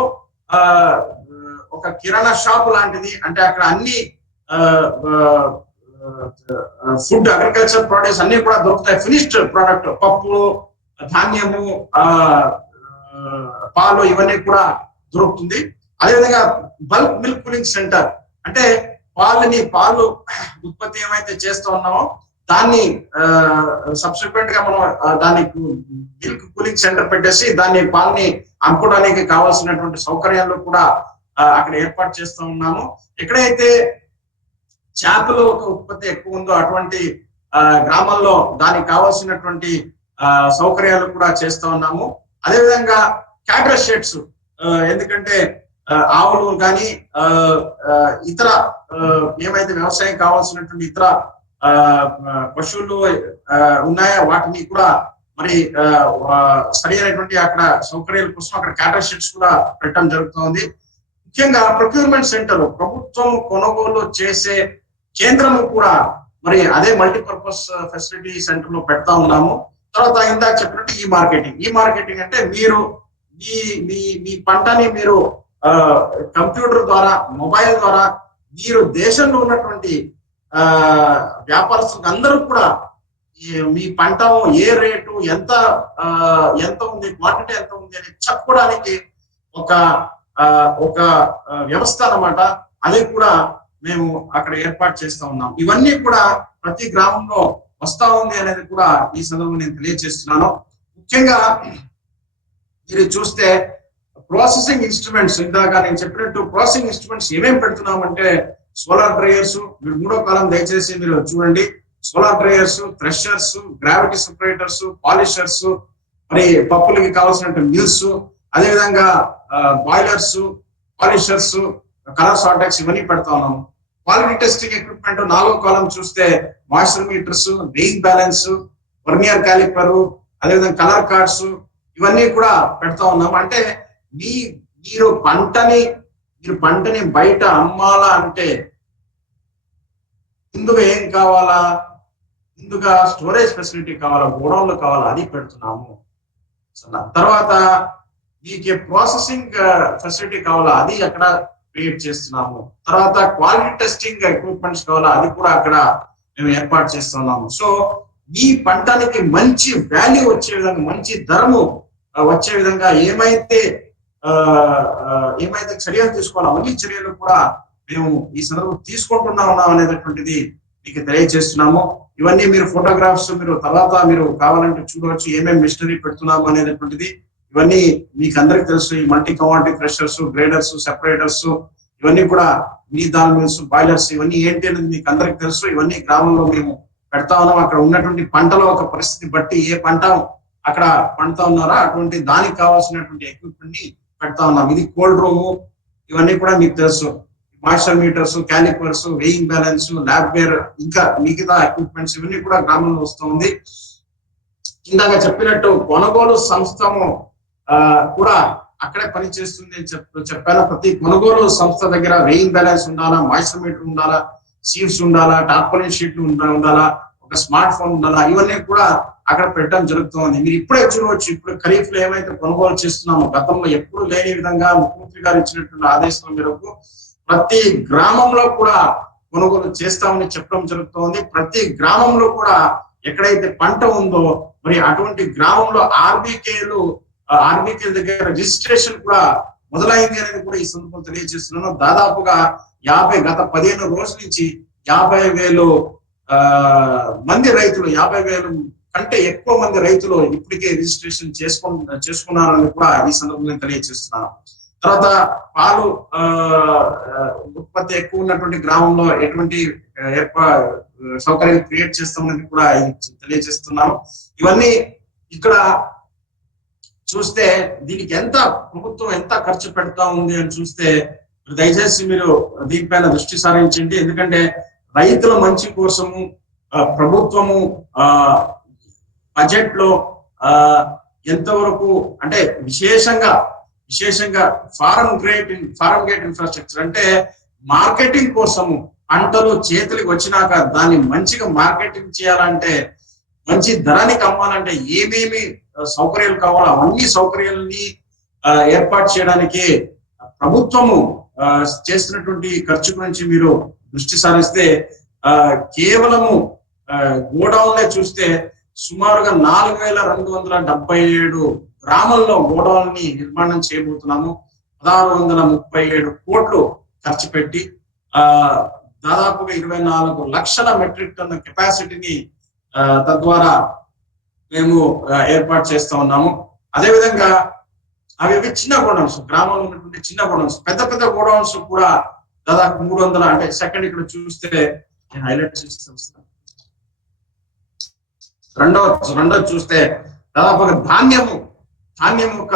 ఒక కిరాణా షాప్ లాంటిది, అంటే అక్కడ అన్ని ఫుడ్ అగ్రికల్చర్ ప్రొడక్ట్స్ అన్ని కూడా దొరుకుతాయి. ఫినిష్డ్ ప్రోడక్ట్, పప్పు, ధాన్యము, పాలు ఇవన్నీ కూడా దొరుకుతుంది. అదేవిధంగా బల్క్ మిల్క్ కూలింగ్ సెంటర్, అంటే పాలు ఉత్పత్తి ఏమైతే చేస్తూ ఉన్నామో దాన్ని సబ్సిక్వెంట్ గా మనం దాన్ని మిల్క్ కూలింగ్ సెంటర్ పెట్టేసి దాన్ని పాలని అమ్ముకోవడానికి కావాల్సినటువంటి సౌకర్యాలు కూడా అక్కడ ఏర్పాటు చేస్తూ ఉన్నాము. ఎక్కడైతే చేపలు ఉత్పత్తి ఎక్కువ ఉందో అటువంటి గ్రామాల్లో దానికి కావాల్సినటువంటి సౌకర్యాలు కూడా చేస్తూ ఉన్నాము. అదేవిధంగా క్యాటర్ షెడ్స్, ఎందుకంటే ఆవులు కానీ ఇతర ఏమైతే వ్యవసాయం కావాల్సినటువంటి ఇతర పశువులు ఉన్నాయో వాటిని కూడా మరి సరైనటువంటి అక్కడ సౌకర్యాల కోసం అక్కడ క్యాటర్ షెడ్స్ కూడా పెట్టడం జరుగుతుంది. ముఖ్యంగా ప్రొక్యూర్మెంట్ సెంటర్, ప్రభుత్వం కొనుగోలు చేసే కేంద్రము కూడా మరి అదే మల్టీపర్పస్ ఫెసిలిటీ సెంటర్ లో పెడతా ఉన్నాము. తర్వాత ఇందాక చెప్పినట్టు ఈ మార్కెటింగ్ అంటే మీరు మీ పంటని మీరు కంప్యూటర్ ద్వారా, మొబైల్ ద్వారా మీరు దేశంలో ఉన్నటువంటి వ్యాపారస్తులకు అందరూ కూడా మీ పంట ఏ రేటు, ఎంత ఉంది, క్వాంటిటీ ఎంత ఉంది అని చెప్పుకోవడానికి ఒక వ్యవస్థ అన్నమాట. అది కూడా మేము అక్కడ ఏర్పాటు చేస్తా ఉన్నాం. ఇవన్నీ కూడా ప్రతి గ్రామంలో వస్తా ఉంది అనేది కూడా ఈ సందర్భంగా నేను తెలియజేస్తున్నాను. ముఖ్యంగా మీరు చూస్తే ప్రాసెసింగ్ ఇన్స్ట్రుమెంట్స్, ఇందాక నేను చెప్పినట్టు ప్రాసెసింగ్ ఇన్స్ట్రుమెంట్స్ ఏమేమి పెడుతున్నామంటే సోలార్ డ్రైయర్స్, మీరు 3వ కాలం దయచేసి మీరు చూడండి. Solar dryers, threshers, gravity separators, polishers, మరి పప్పులకి కావాల్సినట్టు మిల్స్, అదేవిధంగా బాయిలర్స్, పాలిషర్స్, కలర్ సార్టెక్స్ ఇవన్నీ పెడతా ఉన్నాము. క్వాలిటీ టెస్టింగ్ ఎక్విప్మెంట్ 4వ కాలం చూస్తే moisture meters, weighing balance, vernier caliper, అదేవిధంగా కలర్ కార్డ్స్ ఇవన్నీ కూడా పెడతా ఉన్నాము. అంటే మీరు పంటని బయట అమ్మాలా అంటే ముందుగా ఏం కావాలా? ముందుగా స్టోరేజ్ ఫెసిలిటీ కావాలా, గోడౌన్లు కావాలా, అది పెడుతున్నాము. తర్వాత మీకు ప్రాసెసింగ్ ఫెసిలిటీ కావాలా, అది అక్కడ క్రియేట్ చేస్తున్నాము. తర్వాత క్వాలిటీ టెస్టింగ్ ఎక్విప్మెంట్స్ కావాలా, అది కూడా అక్కడ మేము ఏర్పాటు చేస్తున్నాము. సో మీ పంటనికి మంచి వాల్యూ వచ్చే విధంగా, మంచి ధరము వచ్చే విధంగా ఏమైతే చర్యలు తీసుకోవాలో అన్ని చర్యలు కూడా మేము ఈ సందర్భంగా తీసుకుంటున్నాం అనేటటువంటిది మీకు తెలియజేస్తున్నాము. ఇవన్నీ మీరు ఫోటోగ్రాఫ్స్ మీరు తర్వాత మీరు కావాలంటే చూడవచ్చు, ఏమేమి మిషనరీ పెడుతున్నాము అనేటటువంటిది. ఇవన్నీ మీకు అందరికి తెలుసు. ఈ multi commodity threshers, graders, separators ఇవన్నీ కూడా మీ దాని మిల్స్, బాయిలర్స్ ఇవన్నీ ఏంటి అనేది మీకు అందరికి తెలుసు. ఇవన్నీ గ్రామంలో మేము పెడతా ఉన్నాం. అక్కడ ఉన్నటువంటి పంటలో ఒక పరిస్థితి బట్టి ఏ పంట అక్కడ పండుతా ఉన్నారా అటువంటి దానికి కావాల్సినటువంటి ఎక్విప్మెంట్ ని పెడతా ఉన్నాం. ఇది కోల్డ్ రూము, ఇవన్నీ కూడా మీకు తెలుసు. Moisture meters, calipers, weighing balance, lab ware, ఇంకా మిగతా ఎక్విప్మెంట్స్ ఇవన్నీ కూడా గ్రామంలో వస్తుంది. ఇందాక చెప్పినట్టు కొనుగోలు సంస్థము కూడా అక్కడే పనిచేస్తుంది అని చెప్పాను. ప్రతి కొనుగోలు సంస్థ దగ్గర వెయింగ్ బ్యాలెన్స్ ఉండాలా, మాయిశ్చర్ మీటర్ ఉండాలా, సీట్స్ ఉండాలా, టార్పాలిన్ షీట్లు ఉండాలా, ఒక స్మార్ట్ ఫోన్ ఉండాలా, ఇవన్నీ కూడా అక్కడ పెట్టడం జరుగుతుంది. మీరు ఇప్పుడే చూడవచ్చు. ఇప్పుడు ఖరీఫ్ లో ఏమైతే కొనుగోలు చేస్తున్నామో గతంలో ఎప్పుడు లేని విధంగా ముఖ్యమంత్రి గారు ఇచ్చినటువంటి ఆదేశాల మేరకు ప్రతి గ్రామంలో కూడా కొనుగోలు చేస్తామని చెప్పడం జరుగుతోంది. ప్రతి గ్రామంలో కూడా ఎక్కడైతే పంట ఉందో మరి అటువంటి గ్రామంలో ఆర్బీకే దగ్గర రిజిస్ట్రేషన్ కూడా మొదలైంది అనేది కూడా ఈ సందర్భంగా తెలియజేస్తున్నాను. దాదాపుగా గత 15 రోజుల నుంచి 50,000 మంది రైతులు, 50,000 కంటే ఎక్కువ మంది రైతులు ఇప్పటికే రిజిస్ట్రేషన్ చేసుకున్నారని కూడా ఈ సందర్భంగా తెలియజేస్తున్నాను. తర్వాత పాలు ఉత్పత్తి ఎక్కువ ఉన్నటువంటి గ్రామంలో ఎటువంటి సౌకర్యాలు క్రియేట్ చేస్తామని కూడా తెలియజేస్తున్నాను. ఇవన్నీ ఇక్కడ చూస్తే దీనికి ప్రభుత్వం ఎంత ఖర్చు పెడతా ఉంది అని చూస్తే దయచేసి మీరు దీనిపైన దృష్టి సారించండి. ఎందుకంటే రైతుల మంచి కోసము, ప్రభుత్వము బడ్జెట్ లో ఎంతవరకు అంటే విశేషంగా ఫారం గేట్ ఇన్ఫ్రాస్ట్రక్చర్ అంటే మార్కెటింగ్ కోసము పంటలు చేతులకు వచ్చినాక దాన్ని మంచిగా మార్కెటింగ్ చేయాలంటే మంచి ధరానికి అమ్మాలంటే ఏమేమి సౌకర్యాలు కావాలో అవన్నీ సౌకర్యాలని ఏర్పాటు చేయడానికి ప్రభుత్వము చేస్తున్నటువంటి ఖర్చు గురించి మీరు దృష్టి సారిస్తే కేవలము గోడౌన్లే చూస్తే సుమారుగా 4,277 గ్రామాల్లో గోడౌన్ ని నిర్మాణం చేయబోతున్నాము. 1,637 కోట్లు ఖర్చు పెట్టి దాదాపుగా 24 లక్షల మెట్రిక్ టన్ను కెపాసిటీని తద్వారా మేము ఏర్పాటు చేస్తా ఉన్నాము. అదేవిధంగా అవి చిన్న గోడౌన్స్, గ్రామంలో ఉన్నటువంటి చిన్న గోడౌన్స్, పెద్ద గోడౌన్స్ కూడా దాదాపు 300 అంటే సెకండ్ ఇక్కడ చూస్తే నేను హైలైట్ చేస్తాను. రెండో చూస్తే దాదాపుగా ధాన్యం యొక్క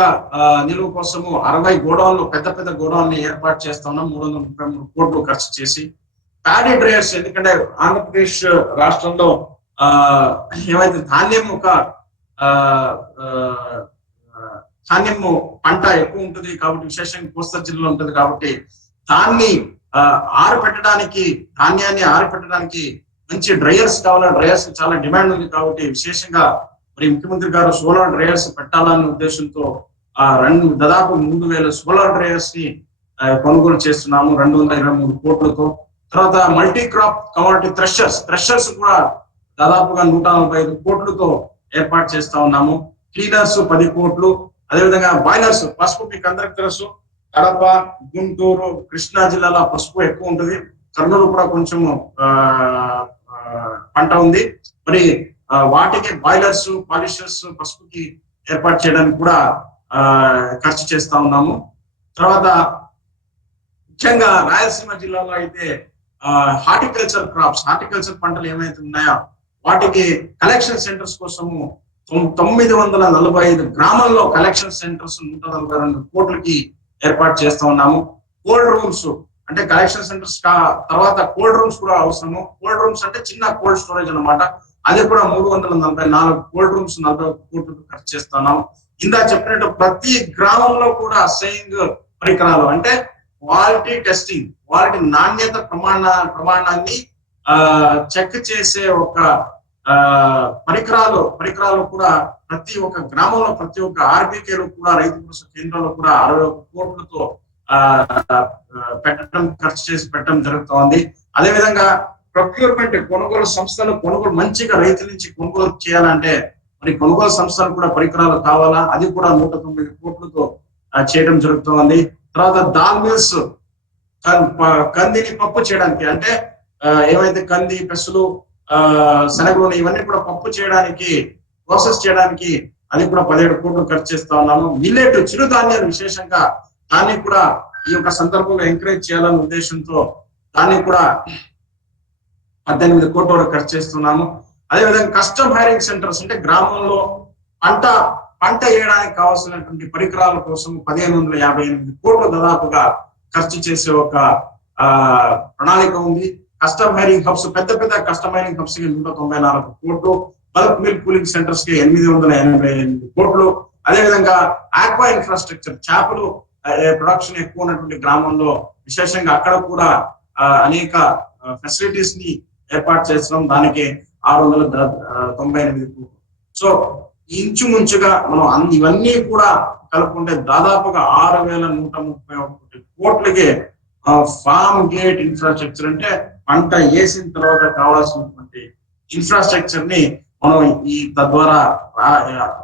నిలువ కోసము 60 గోడౌన్లు పెద్ద గోడౌన్ ఏర్పాటు చేస్తా ఉన్నాం. 333 కోట్లు ఖర్చు చేసి ప్యాడీ డ్రైయర్స్, ఎందుకంటే ఆంధ్రప్రదేశ్ రాష్ట్రంలో ఏమైతే ధాన్యము పంట ఎక్కువ ఉంటుంది కాబట్టి, విశేషంగా కోస్తా జిల్లాలో ఉంటుంది కాబట్టి ధాన్యాన్ని ఆరపెట్టడానికి మంచి డ్రైయర్స్ కావాలి. డ్రైయర్స్ చాలా డిమాండ్ ఉంది కాబట్టి విశేషంగా మరి ముఖ్యమంత్రి గారు సోలార్ డ్రైయర్స్ పెట్టాలనే ఉద్దేశంతో దాదాపు 3,000 సోలార్ డ్రైయర్స్ ని కొనుగోలు చేస్తున్నాము 223 కోట్లతో. తర్వాత మల్టీ క్రాప్ కమోడిటీ థ్రెషర్స్ కూడా దాదాపుగా 145 కోట్లతో ఏర్పాటు చేస్తా ఉన్నాము. క్లీనర్స్ 10 కోట్లు. అదేవిధంగా బాయిలర్స్, పసుపు మీకు అందరికి తెలుసు, కడప, గుంటూరు, కృష్ణా జిల్లాలో పసుపు ఎక్కువ ఉంటుంది. కర్నూలు కూడా కొంచెము పంట ఉంది. మరి వాటికి బాయిలర్స్, పాలిషర్స్ పసుపుకి ఏర్పాటు చేయడానికి కూడా ఖర్చు చేస్తా ఉన్నాము. తర్వాత ముఖ్యంగా రాయలసీమ జిల్లాలో అయితే హార్టికల్చర్ పంటలు ఏమైతే ఉన్నాయో వాటికి కలెక్షన్ సెంటర్స్ కోసము 945 గ్రామాల్లో కలెక్షన్ సెంటర్స్ 142 కోట్లకి ఏర్పాటు చేస్తా ఉన్నాము. కోల్డ్ రూమ్స్ అంటే కలెక్షన్ సెంటర్స్ తర్వాత కోల్డ్ రూమ్స్ కూడా అవసరము. కోల్డ్ రూమ్స్ అంటే చిన్న కోల్డ్ స్టోరేజ్ అన్నమాట. అది కూడా 344 కోల్డ్ రూమ్స్ 41 కోట్లు ఖర్చు చేస్తున్నాం. ఇందా చెప్పినట్టు ప్రతి గ్రామంలో కూడా అసైయింగ్ పరికరాలు అంటే క్వాలిటీ టెస్టింగ్, క్వాలిటీ నాణ్యత ప్రమాణాన్ని చెక్ చేసే ఒక పరికరాలు కూడా ప్రతి ఒక్క గ్రామంలో, ప్రతి ఒక్క ఆర్బీకేలో కూడా, రైతు భరోసా కేంద్రంలో కూడా 61 కోట్లతో ఖర్చు చేసి పెట్టడం జరుగుతోంది. అదేవిధంగా ప్రొక్యూర్మెంట్, కొనుగోలు సంస్థలు మంచిగా రైతుల నుంచి కొనుగోలు చేయాలంటే మరి కొనుగోలు సంస్థలు కూడా పరికరాలు కావాలా, అది కూడా 109 కోట్లతో చేయడం జరుగుతోంది. తర్వాత దాల్ మిల్స్, కందిని పప్పు చేయడానికి అంటే ఏవైతే కంది, పెసలు, శనగలు ఇవన్నీ కూడా పప్పు చేయడానికి, ప్రాసెస్ చేయడానికి అది కూడా 17 కోట్లు ఖర్చు చేస్తా ఉన్నాము. మిల్లెట్, చిరుధాన్యాలు విశేషంగా దాన్ని కూడా ఈ యొక్క సందర్భంలో ఎంకరేజ్ చేయాలనే ఉద్దేశంతో దాన్ని కూడా 18 కోట్ల వరకు ఖర్చు చేస్తున్నాము. అదేవిధంగా కస్టమ్ హైరింగ్ సెంటర్స్ అంటే గ్రామంలో పంట వేయడానికి కావాల్సినటువంటి పరికరాల కోసం 1558 కోట్లు దాదాపుగా ఖర్చు చేసే ఒక ప్రణాళిక ఉంది. కస్టమ్ హైరింగ్ హబ్స్, పెద్ద కస్టమ్ హైరింగ్ హబ్స్ కి 194 కోట్లు, బల్క్ మిల్క్ కూలింగ్ సెంటర్స్ కి 888 కోట్లు. అదేవిధంగా ఆక్వా ఇన్ఫ్రాస్ట్రక్చర్, చేపలు ప్రొడక్షన్ ఎక్కువ ఉన్నటువంటి గ్రామంలో విశేషంగా అక్కడ కూడా అనేక ఫెసిలిటీస్ ని ఏర్పాటు చేస్తున్నాం. దానికి 698 కోట్లు. సో ఇంచుమించుగా మనం ఇవన్నీ కూడా కలుపుకుంటే దాదాపుగా 6,131 కోట్లకి ఫార్మ్ గేట్ ఇన్ఫ్రాస్ట్రక్చర్ అంటే పంట వేసిన తర్వాత కావాల్సినటువంటి ఇన్ఫ్రాస్ట్రక్చర్ ని మనం తద్వారా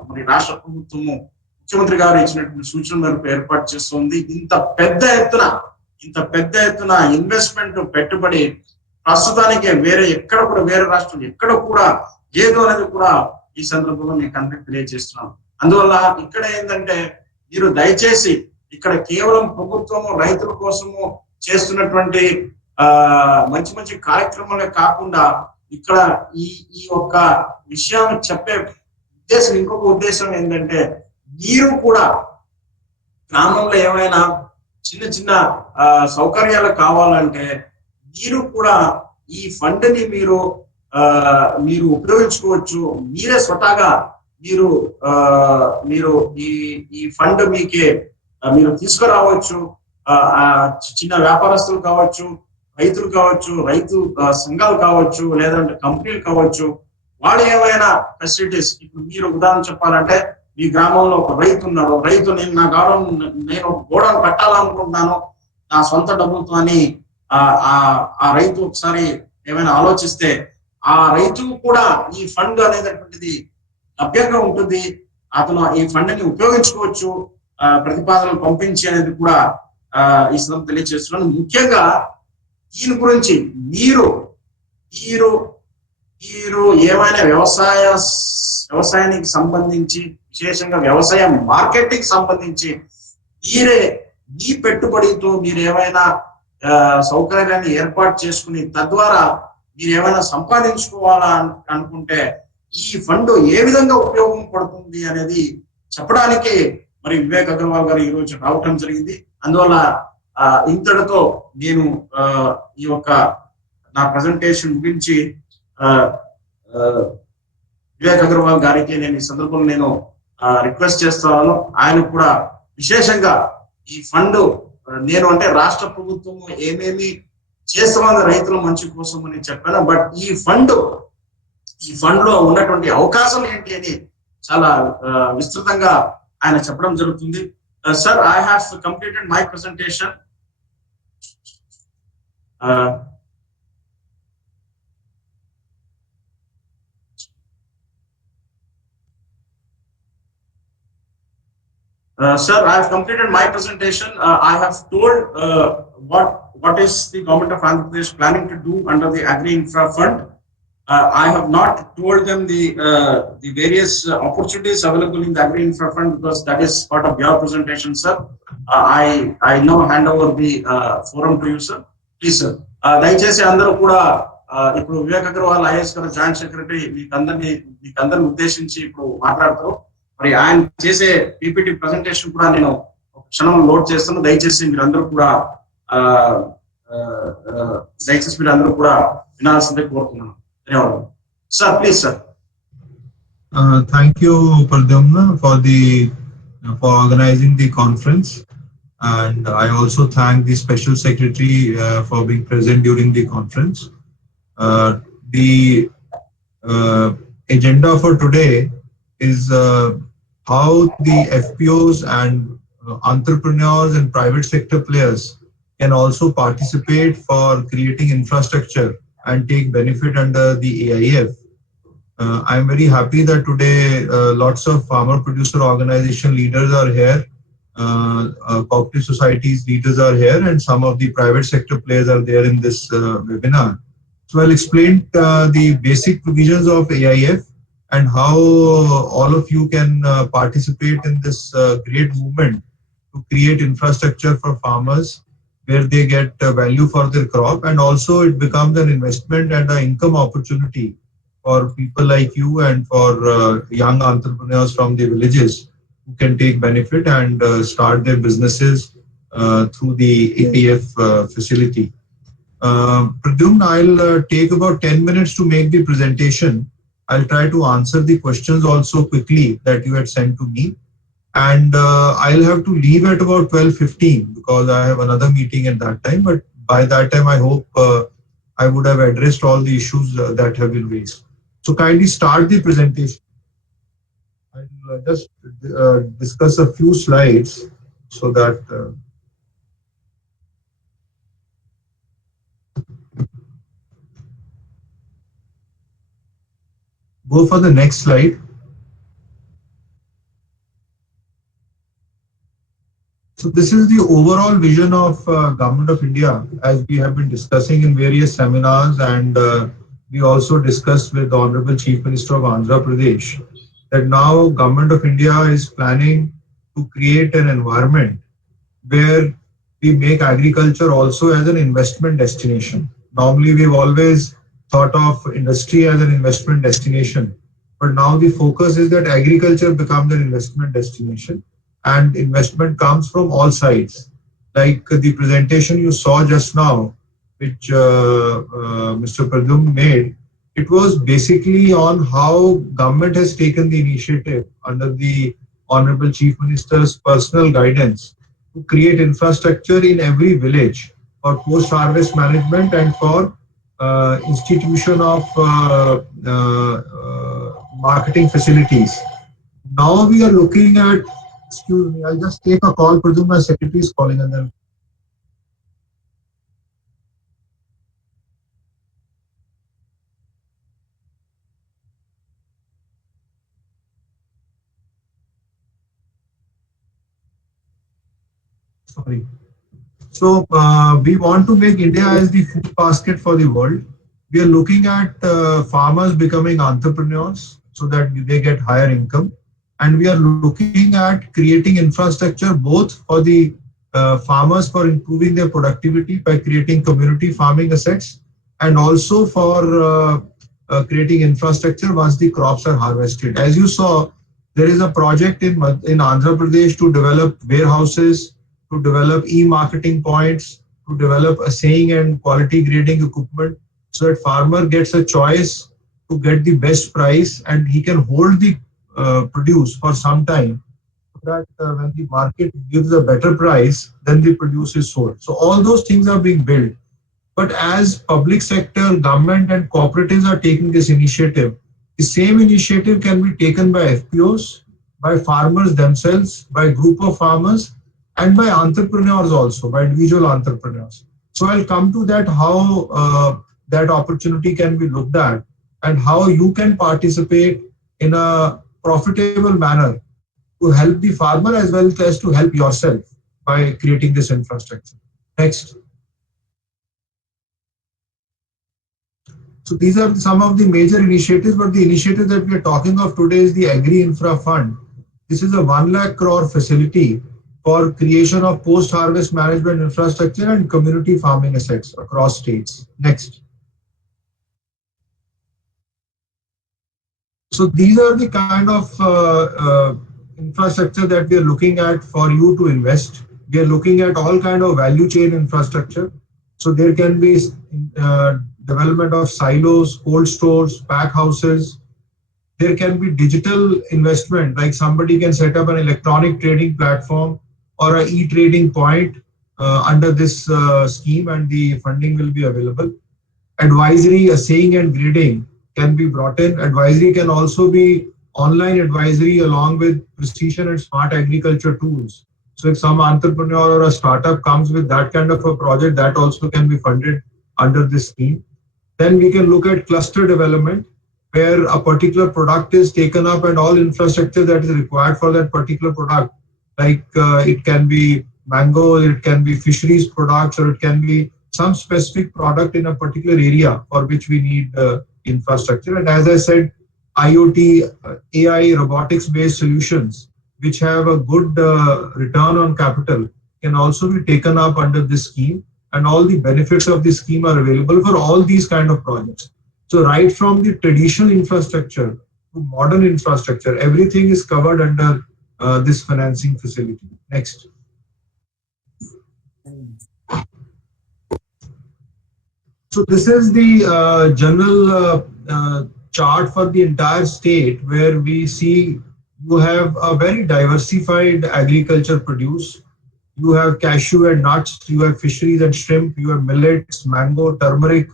మరి రాష్ట్ర ప్రభుత్వము, ముఖ్యమంత్రి గారు ఇచ్చినటువంటి సూచన మేరకు ఏర్పాటు చేస్తుంది. ఇంత పెద్ద ఎత్తున ఇన్వెస్ట్మెంట్ పెట్టుబడి ప్రస్తుతానికి వేరే రాష్ట్రం ఎక్కడ కూడా లేదు అనేది కూడా ఈ సందర్భంలో మీకు అందరికి తెలియజేస్తున్నాను. అందువల్ల ఇక్కడ ఏంటంటే మీరు దయచేసి ఇక్కడ కేవలం ప్రభుత్వము రైతుల కోసము చేస్తున్నటువంటి మంచి కార్యక్రమాలే కాకుండా ఇక్కడ ఈ ఒక్క విషయాన్ని చెప్పే ఉద్దేశం, ఇంకొక ఉద్దేశం ఏంటంటే మీరు కూడా గ్రామంలో ఏమైనా చిన్న సౌకర్యాలు కావాలంటే మీరు కూడా ఈ ఫండ్ ని మీరు మీరు ఉపయోగించుకోవచ్చు. మీరే స్వతహాగా మీరు మీరు ఈ ఫండ్ మీకే మీరు తీసుకురావచ్చు. చిన్న వ్యాపారస్తులు కావచ్చు, రైతులు కావచ్చు, రైతు సంఘాలు కావచ్చు, లేదంటే కంపెనీలు కావచ్చు, వాళ్ళు ఏమైనా ఫెసిలిటీస్, ఇప్పుడు మీరు ఉదాహరణ చెప్పాలంటే మీ గ్రామంలో ఒక రైతు ఉన్నాడు. రైతు నేను గోడౌన్ పెట్టాలనుకుంటున్నాను నా సొంత డబ్బులతో అని ఆ రైతు ఒకసారి ఏమైనా ఆలోచిస్తే ఆ రైతుకు కూడా ఈ ఫండ్ అనేటటువంటిది లభ్యంగా ఉంటుంది. అతను ఈ ఫండ్ ని ఉపయోగించుకోవచ్చు. ప్రతిపాదనలు పంపించి అనేది కూడా ఈ సందర్భం తెలియజేస్తున్నాను. ముఖ్యంగా దీని గురించి మీరు మీరు మీరు ఏమైనా వ్యవసాయానికి సంబంధించి, విశేషంగా వ్యవసాయ మార్కెటింగ్ సంబంధించి మీరే మీ పెట్టుబడితో మీరు ఏమైనా సౌకర్యాన్ని ఏర్పాటు చేసుకుని తద్వారా మీరు ఏమైనా సంపాదించుకోవాలా అనుకుంటే ఈ ఫండ్ ఏ విధంగా ఉపయోగం పడుతుంది అనేది చెప్పడానికి మరి వివేక్ అగర్వాల్ గారు ఈ రోజు రావటం జరిగింది. అందువల్ల ఇంతటితో నేను ఈ యొక్క నా ప్రజెంటేషన్ గురించి వివేక్ అగర్వాల్ గారికి నేను ఈ సందర్భంలో నేను రిక్వెస్ట్ చేస్తున్నాను. ఆయన కూడా విశేషంగా ఈ ఫండ్ నేను అంటే రాష్ట్ర ప్రభుత్వం ఏమేమి చేస్తున్నది రైతుల మంచి కోసం అని చెప్పాను. బట్ ఈ ఫండ్ లో ఉన్నటువంటి అవకాశాలు ఏంటి అని చాలా విస్తృతంగా ఆయన చెప్పడం జరుగుతుంది. Sir, I have completed my presentation. Sir, I have completed my presentation. I have told what is the government of Andhra Pradesh planning to do under the Agri Infra Fund. I have not told them the various opportunities available in the Agri Infra Fund because that is part of your presentation, sir. I now hand over the forum to you, sir. Please, sir. దయచేసి అందరూ కూడా ఇప్పుడు Vivek Agarwal IAS గారు joint secretary మీకు అందరిని ఉద్దేశించి ఇప్పుడు మాట్లాడతారు. మరి ఆయన చేసే పీపీటీ ప్రెజెంటేషన్ కూడా నేను ఒక క్షణంలో లోడ్ చేస్తాను. దయచేసి మీరందరూ కూడా వినాల్సిందే కోరుతున్నాను. ధన్యవాదాలు. Sir, please sir. Thank you, Pradyumna, for organizing the conference, and I also thank the special secretary for being present during the conference. The agenda for today is how the FPOs and entrepreneurs and private sector players can also participate for creating infrastructure and take benefit under the AIF. I'm very happy that today lots of farmer producer organization leaders are here, cooperative societies leaders are here, and some of the private sector players are there in this webinar. So I'll explain the basic provisions of AIF and how all of you can participate in this great movement to create infrastructure for farmers where they get value for their crop, and also it becomes an investment and an income opportunity for people like you and for young entrepreneurs from the villages who can take benefit and start their businesses through the AIF facility. Pradyumna, I'll take about 10 minutes to make the presentation. I'll try to answer the questions also quickly that you had sent to me, and I'll have to leave at about 12:15 because I have another meeting at that time, but by that time I hope I would have addressed all the issues that have been raised. So kindly start the presentation. I'll just discuss a few slides so that go for the next slide. So this is the overall vision of Government of India, as we have been discussing in various seminars, and we also discussed with the Honorable Chief Minister of Andhra Pradesh that now Government of India is planning to create an environment where we make agriculture also as an investment destination. Normally we've always thought of industry as an investment destination, but now the focus is that agriculture becomes an investment destination, and investment comes from all sides. Like the presentation you saw just now, which Mr. Pradyumna made, It was basically on how government has taken the initiative under the Honorable Chief Minister's personal guidance to create infrastructure in every village for post-harvest management and for institution of marketing facilities. Now we are looking at, excuse me, I'll just take a call. Presume my secretary is calling and then. Sorry. So we want to make India as the food basket for the world. We are looking at farmers becoming entrepreneurs so that they get higher income. And we are looking at creating infrastructure both for the farmers for improving their productivity by creating community farming assets and also for creating infrastructure once the crops are harvested. As you saw, there is a project in Andhra Pradesh to develop warehouses, to develop e-marketing points, to develop assaying and quality grading equipment so that farmer gets a choice to get the best price and he can hold the produce for some time so that when the market gives a better price, then the produce is sold. So all those things are being built. But as public sector, government and cooperatives are taking this initiative, the same initiative can be taken by FPOs, by farmers themselves, by group of farmers, and by entrepreneurs also, by individual entrepreneurs. So I'll come to that, how that opportunity can be looked at and how you can participate in a profitable manner to help the farmer as well as to help yourself by creating this infrastructure. Next. So these are some of the major initiatives, but the initiative that we are talking of today is the Agri Infra Fund. This is a 1 lakh crore facility for creation of post-harvest management infrastructure and community farming assets across states. Next. So these are the kind of infrastructure that we are looking at for you to invest. We are looking at all kind of value chain infrastructure. So there can be development of silos, cold stores, pack houses. There can be digital investment, like somebody can set up an electronic trading platform or a e-trading point under this scheme, and the funding will be available. Advisory, assaying and grading can be brought in. Advisory can also be online advisory along with precision and smart agriculture tools. So if some entrepreneur or a startup comes with that kind of a project, that also can be funded under this scheme. Then we can look at cluster development, where a particular product is taken up and all infrastructure that is required for that particular product, like it can be mango, it can be fisheries products, or it can be some specific product in a particular area for which we need infrastructure. And as I said, IoT, AI, robotics-based solutions, which have a good return on capital, can also be taken up under this scheme. And all the benefits of this scheme are available for all these kind of projects. So right from the traditional infrastructure to modern infrastructure, everything is covered under this financing facility. Next. So this is the general chart for the entire state, where we see you have a very diversified agriculture produce. You have cashew and nuts, you have fisheries and shrimp, you have millets, mango, turmeric,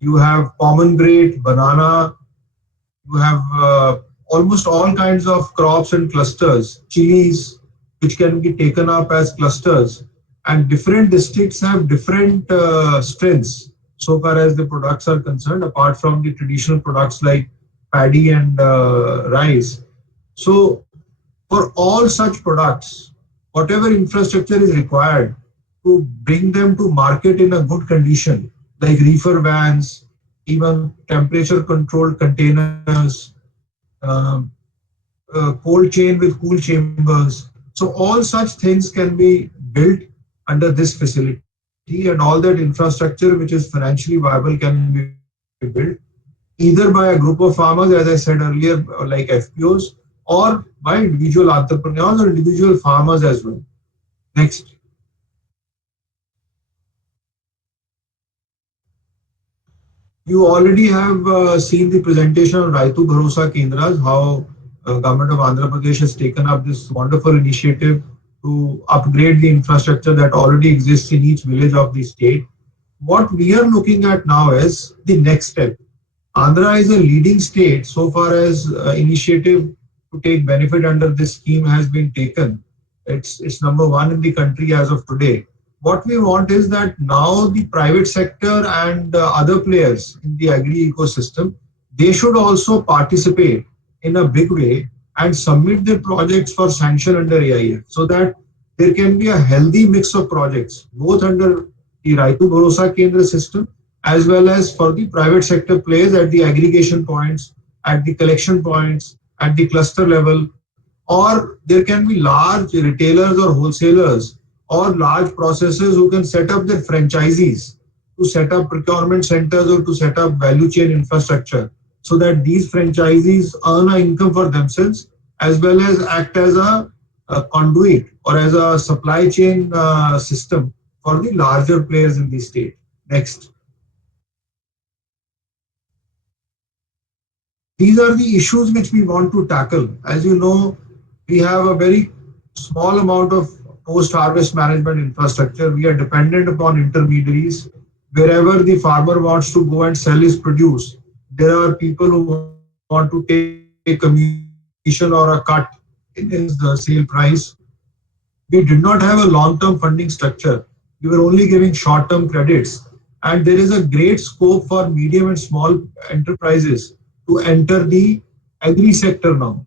you have pomegranate, banana, you have almost all kinds of crops and clusters, chilies, which can be taken up as clusters. And different districts have different strengths so far as the products are concerned, apart from the traditional products like paddy and rice. So for all such products, whatever infrastructure is required to bring them to market in a good condition, like reefer vans, even temperature controlled containers, cold chain with cool chambers. So all such things can be built under this facility, and all that infrastructure which is financially viable can be built either by a group of farmers, as I said earlier, like FPOs, or by individual entrepreneurs or individual farmers as well. Next. You already have seen the presentation on Raitu Bharosa Kendras, how government of Andhra Pradesh has taken up this wonderful initiative to upgrade the infrastructure that already exists in each village of the state. What we are looking at now is the next step. Andhra is a leading state so far as initiative to take benefit under this scheme has been taken. It's number one in the country as of today. What we want is that now the private sector and other players in the agri ecosystem, they should also participate in a big way and submit their projects for sanction under AIF so that there can be a healthy mix of projects both under the Raitu Bharosa Kendra system as well as for the private sector players at the aggregation points, at the collection points, at the cluster level, or there can be large retailers or wholesalers or large processors who can set up their franchisees to set up procurement centers or to set up value chain infrastructure so that these franchisees earn an income for themselves as well as act as a conduit or as a supply chain system for the larger players in the state. Next. These are the issues which we want to tackle. As you know, we have a very small amount of post-harvest management infrastructure. We are dependent upon intermediaries. Wherever the farmer wants to go and sell his produce, there are people who want to take a commission or a cut in his sale price. We did not have a long-term funding structure. We were only giving short-term credits. And there is a great scope for medium and small enterprises to enter the agri sector now.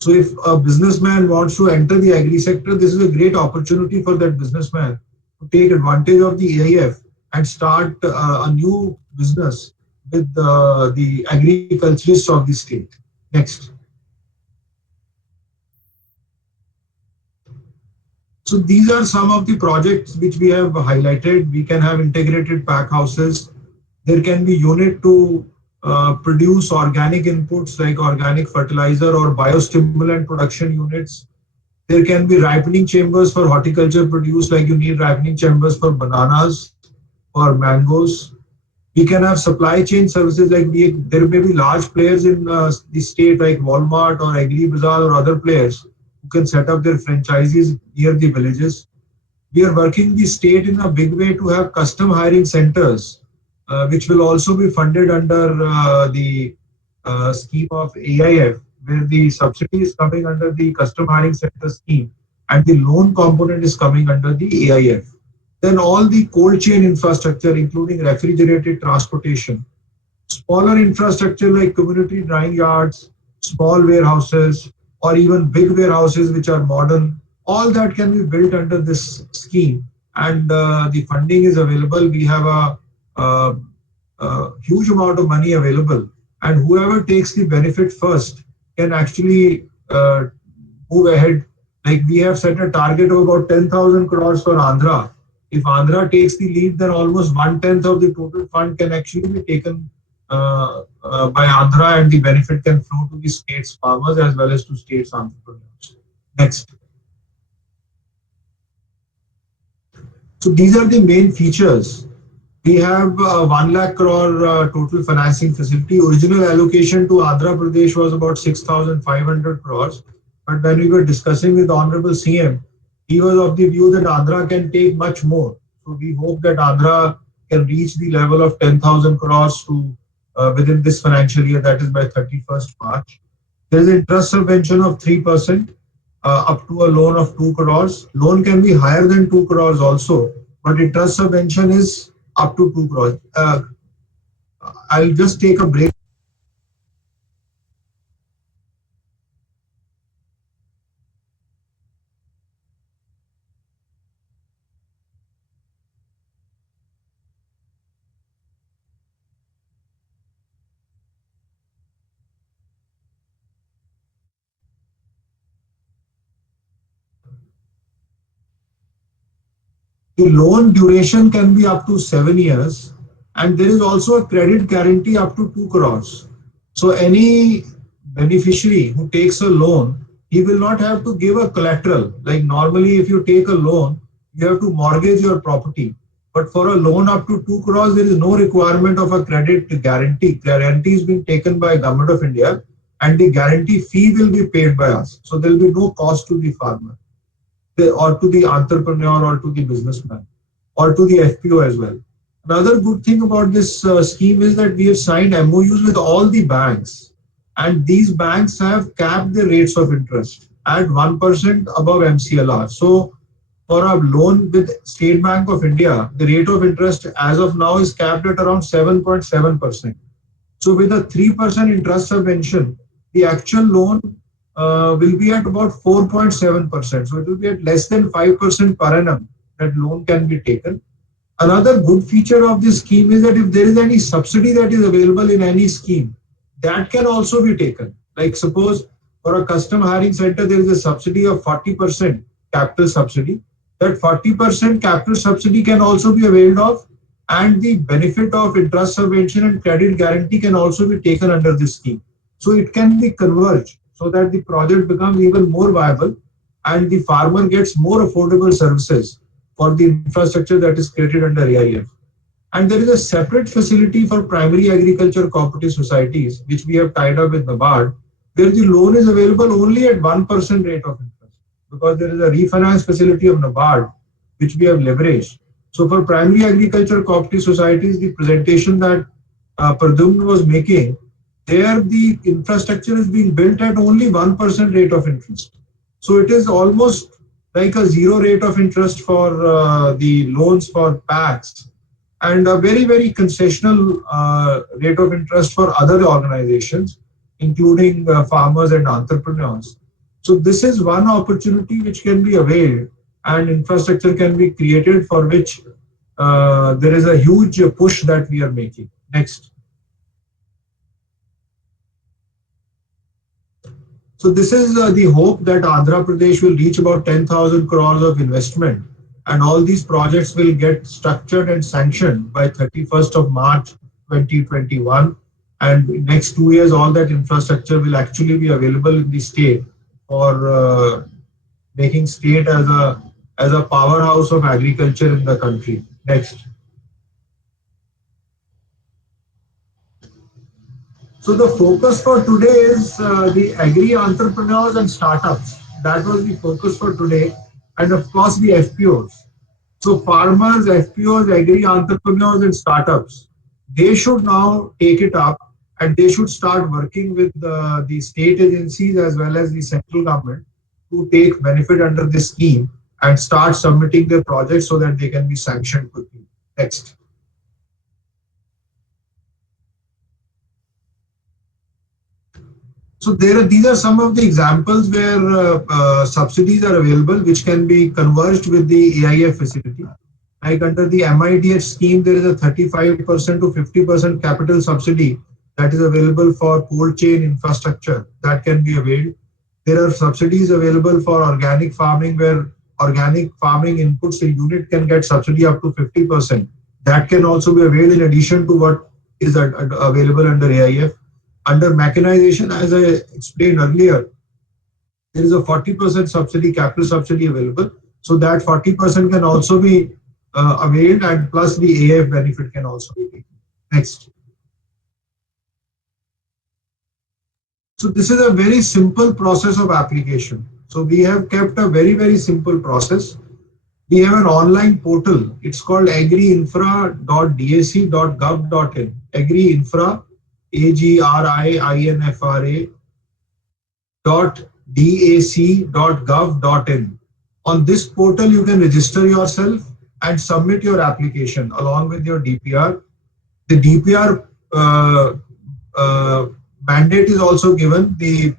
So if a businessman wants to enter the agri sector, this is a great opportunity for that businessman to take advantage of the AIF and start a new business with the agriculturists of the state. Next. So these are some of the projects which we have highlighted. We can have integrated pack houses. There can be unit to produce organic inputs like organic fertilizer or biostimulant production units. There can be ripening chambers for horticulture produce, like you need ripening chambers for bananas, for mangoes. We can have supply chain services like there may be large players in the state like Walmart or Agri Bazaar or other players who can set up their franchises near the villages. We are working the state in a big way to have custom hiring centers, which will also be funded under the scheme of AIF, where the subsidy is coming under the custom hiring center scheme and the loan component is coming under the AIF. Then all the cold chain infrastructure, including refrigerated transportation, smaller infrastructure like community drying yards, small warehouses, or even big warehouses which are modern, all that can be built under this scheme. And the funding is available. We have a huge amount of money available. And whoever takes the benefit first can actually move ahead. Like we have set a target of about 10,000 crores for Andhra. If Andhra takes the lead, then almost 1/10 of the total fund can actually be taken by Andhra, and the benefit can flow to the state's farmers as well as to state's entrepreneurs. Next. So these are the main features. We have 1 lakh crore total financing facility. Original allocation to Andhra Pradesh was about 6,500 crores. But when we were discussing with Honorable CM, he was of the view that Andhra can take much more. So we hope that Andhra can reach the level of 10,000 crores to within this financial year, that is by 31st March. There is interest subvention of 3% up to a loan of 2 crores. Loan can be higher than 2 crores also, but interest subvention is up to 2 crores. I'll just take a break. The loan duration can be up to 7 years, and there is also a credit guarantee up to 2 crores. So any beneficiary who takes a loan, he will not have to give a collateral. Like normally, if you take a loan, you have to mortgage your property. But for a loan up to 2 crores, there is no requirement of a credit guarantee. Guarantee is being taken by Government of India, and the guarantee fee will be paid by us. So there will be no cost to the farmer, or to the entrepreneur, or to the businessman, or to the FPO as well. Another good thing about this scheme is that we have signed MOUs with all the banks, and these banks have capped the rates of interest at 1% above MCLR. So for a loan with State Bank of India, the rate of interest as of now is capped at around 7.7%. So with a 3% interest subvention, the actual loan will be at about 4.7%. So it will be at less than 5% per annum that loan can be taken. Another good feature of this scheme is that if there is any subsidy that is available in any scheme, that can also be taken. Like suppose for a custom hiring center, there is a subsidy of 40% capital subsidy. That 40% capital subsidy can also be availed of, and the benefit of interest subvention and credit guarantee can also be taken under this scheme. So it can be converged so that the project becomes even more viable and the farmer gets more affordable services for the infrastructure that is created under AIF. And there is a separate facility for primary agriculture cooperative societies, which we have tied up with NABARD, where the loan is available only at 1% rate of interest, because there is a refinance facility of NABARD, which we have leveraged. So for primary agriculture cooperative societies, the presentation that Pradyumna was making, there the infrastructure is being built at only 1% rate of interest. So it is almost like a zero rate of interest for the loans for PACs, and a very, very concessional rate of interest for other organizations, including farmers and entrepreneurs. So this is one opportunity which can be availed, and infrastructure can be created, for which there is a huge push that we are making. Next. So this is the hope that Andhra Pradesh will reach about 10,000 crores of investment, and all these projects will get structured and sanctioned by 31st of March 2021. And in next 2 years, all that infrastructure will actually be available in the state for making state as a powerhouse of agriculture in the country. Next. So the focus for today is the agri entrepreneurs and startups. That was the focus for today, and of course the FPOs. So farmers, FPOs, agri entrepreneurs and startups, they should now take it up, and they should start working with the state agencies as well as the central government to take benefit under this scheme and start submitting their projects so that they can be sanctioned quickly. Next. So these are some of the examples where subsidies are available, which can be converged with the AIF facility. Like under the MIDH scheme, there is a 35% to 50% capital subsidy that is available for cold chain infrastructure that can be availed. There are subsidies available for organic farming, where organic farming inputs a unit can get subsidy up to 50%. That can also be availed in addition to what is available under AIF. Under mechanization, as I explained earlier, there is a 40% subsidy, capital subsidy available. So that 40% can also be availed, and plus the AIF benefit can also be taken. Next. So this is a very simple process of application. So we have kept a very, very simple process. We have an online portal. It's called agriinfra.dac.gov.in. Agriinfra, agriinfra.dac.gov.in. On this portal, you can register yourself and submit your application along with your DPR. The DPR mandate is also given. The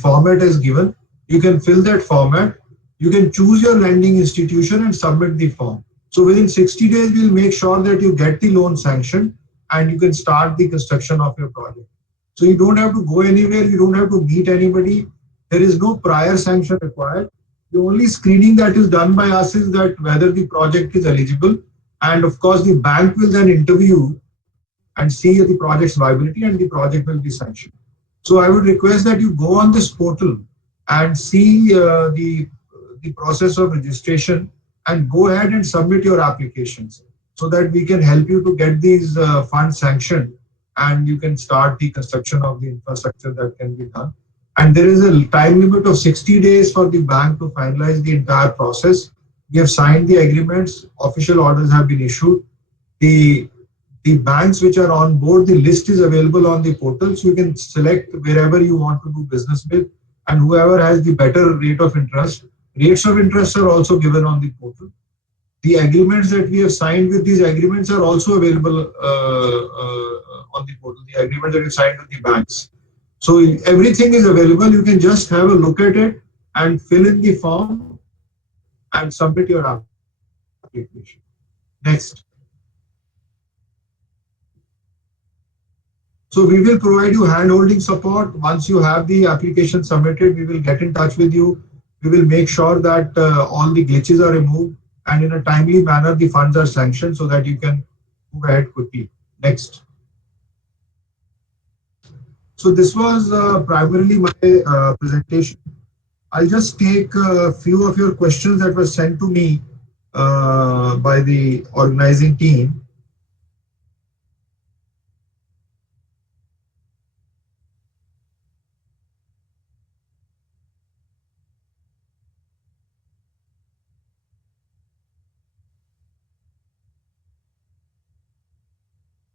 format is given. You can fill that format. You can choose your lending institution and submit the form. So within 60 days, we'll make sure that you get the loan sanctioned and you can start the construction of your project. So you don't have to go anywhere. You don't have to meet anybody. There is no prior sanction required. The only screening that is done by us is that whether the project is eligible. And of course, the bank will then interview and see the project's viability, and the project will be sanctioned. So I would request that you go on this portal and see the process of registration and go ahead and submit your applications. so that we can help you to get these funds sanctioned and you can start the construction of the infrastructure that can be done. And there is a time limit of 60 days for the bank to finalize the entire process. We have signed the agreements, official orders have been issued. The banks which are on board, the list is available on the portal, so you can select wherever you want to do business with, and whoever has the better rate of interest. Rates of interest are also given on the portal. The agreements that we have signed with these agreements are also available on the portal, the agreements that we signed with the banks. So everything is available. You can just have a look at it and fill in the form and submit your application. Next. So we will provide you hand-holding support. Once you have the application submitted, we will get in touch with you. We will make sure that all the glitches are removed and in a timely manner, the funds are sanctioned so that you can move ahead quickly. Next. So this was primarily my presentation. I'll just take a few of your questions that were sent to me by the organizing team.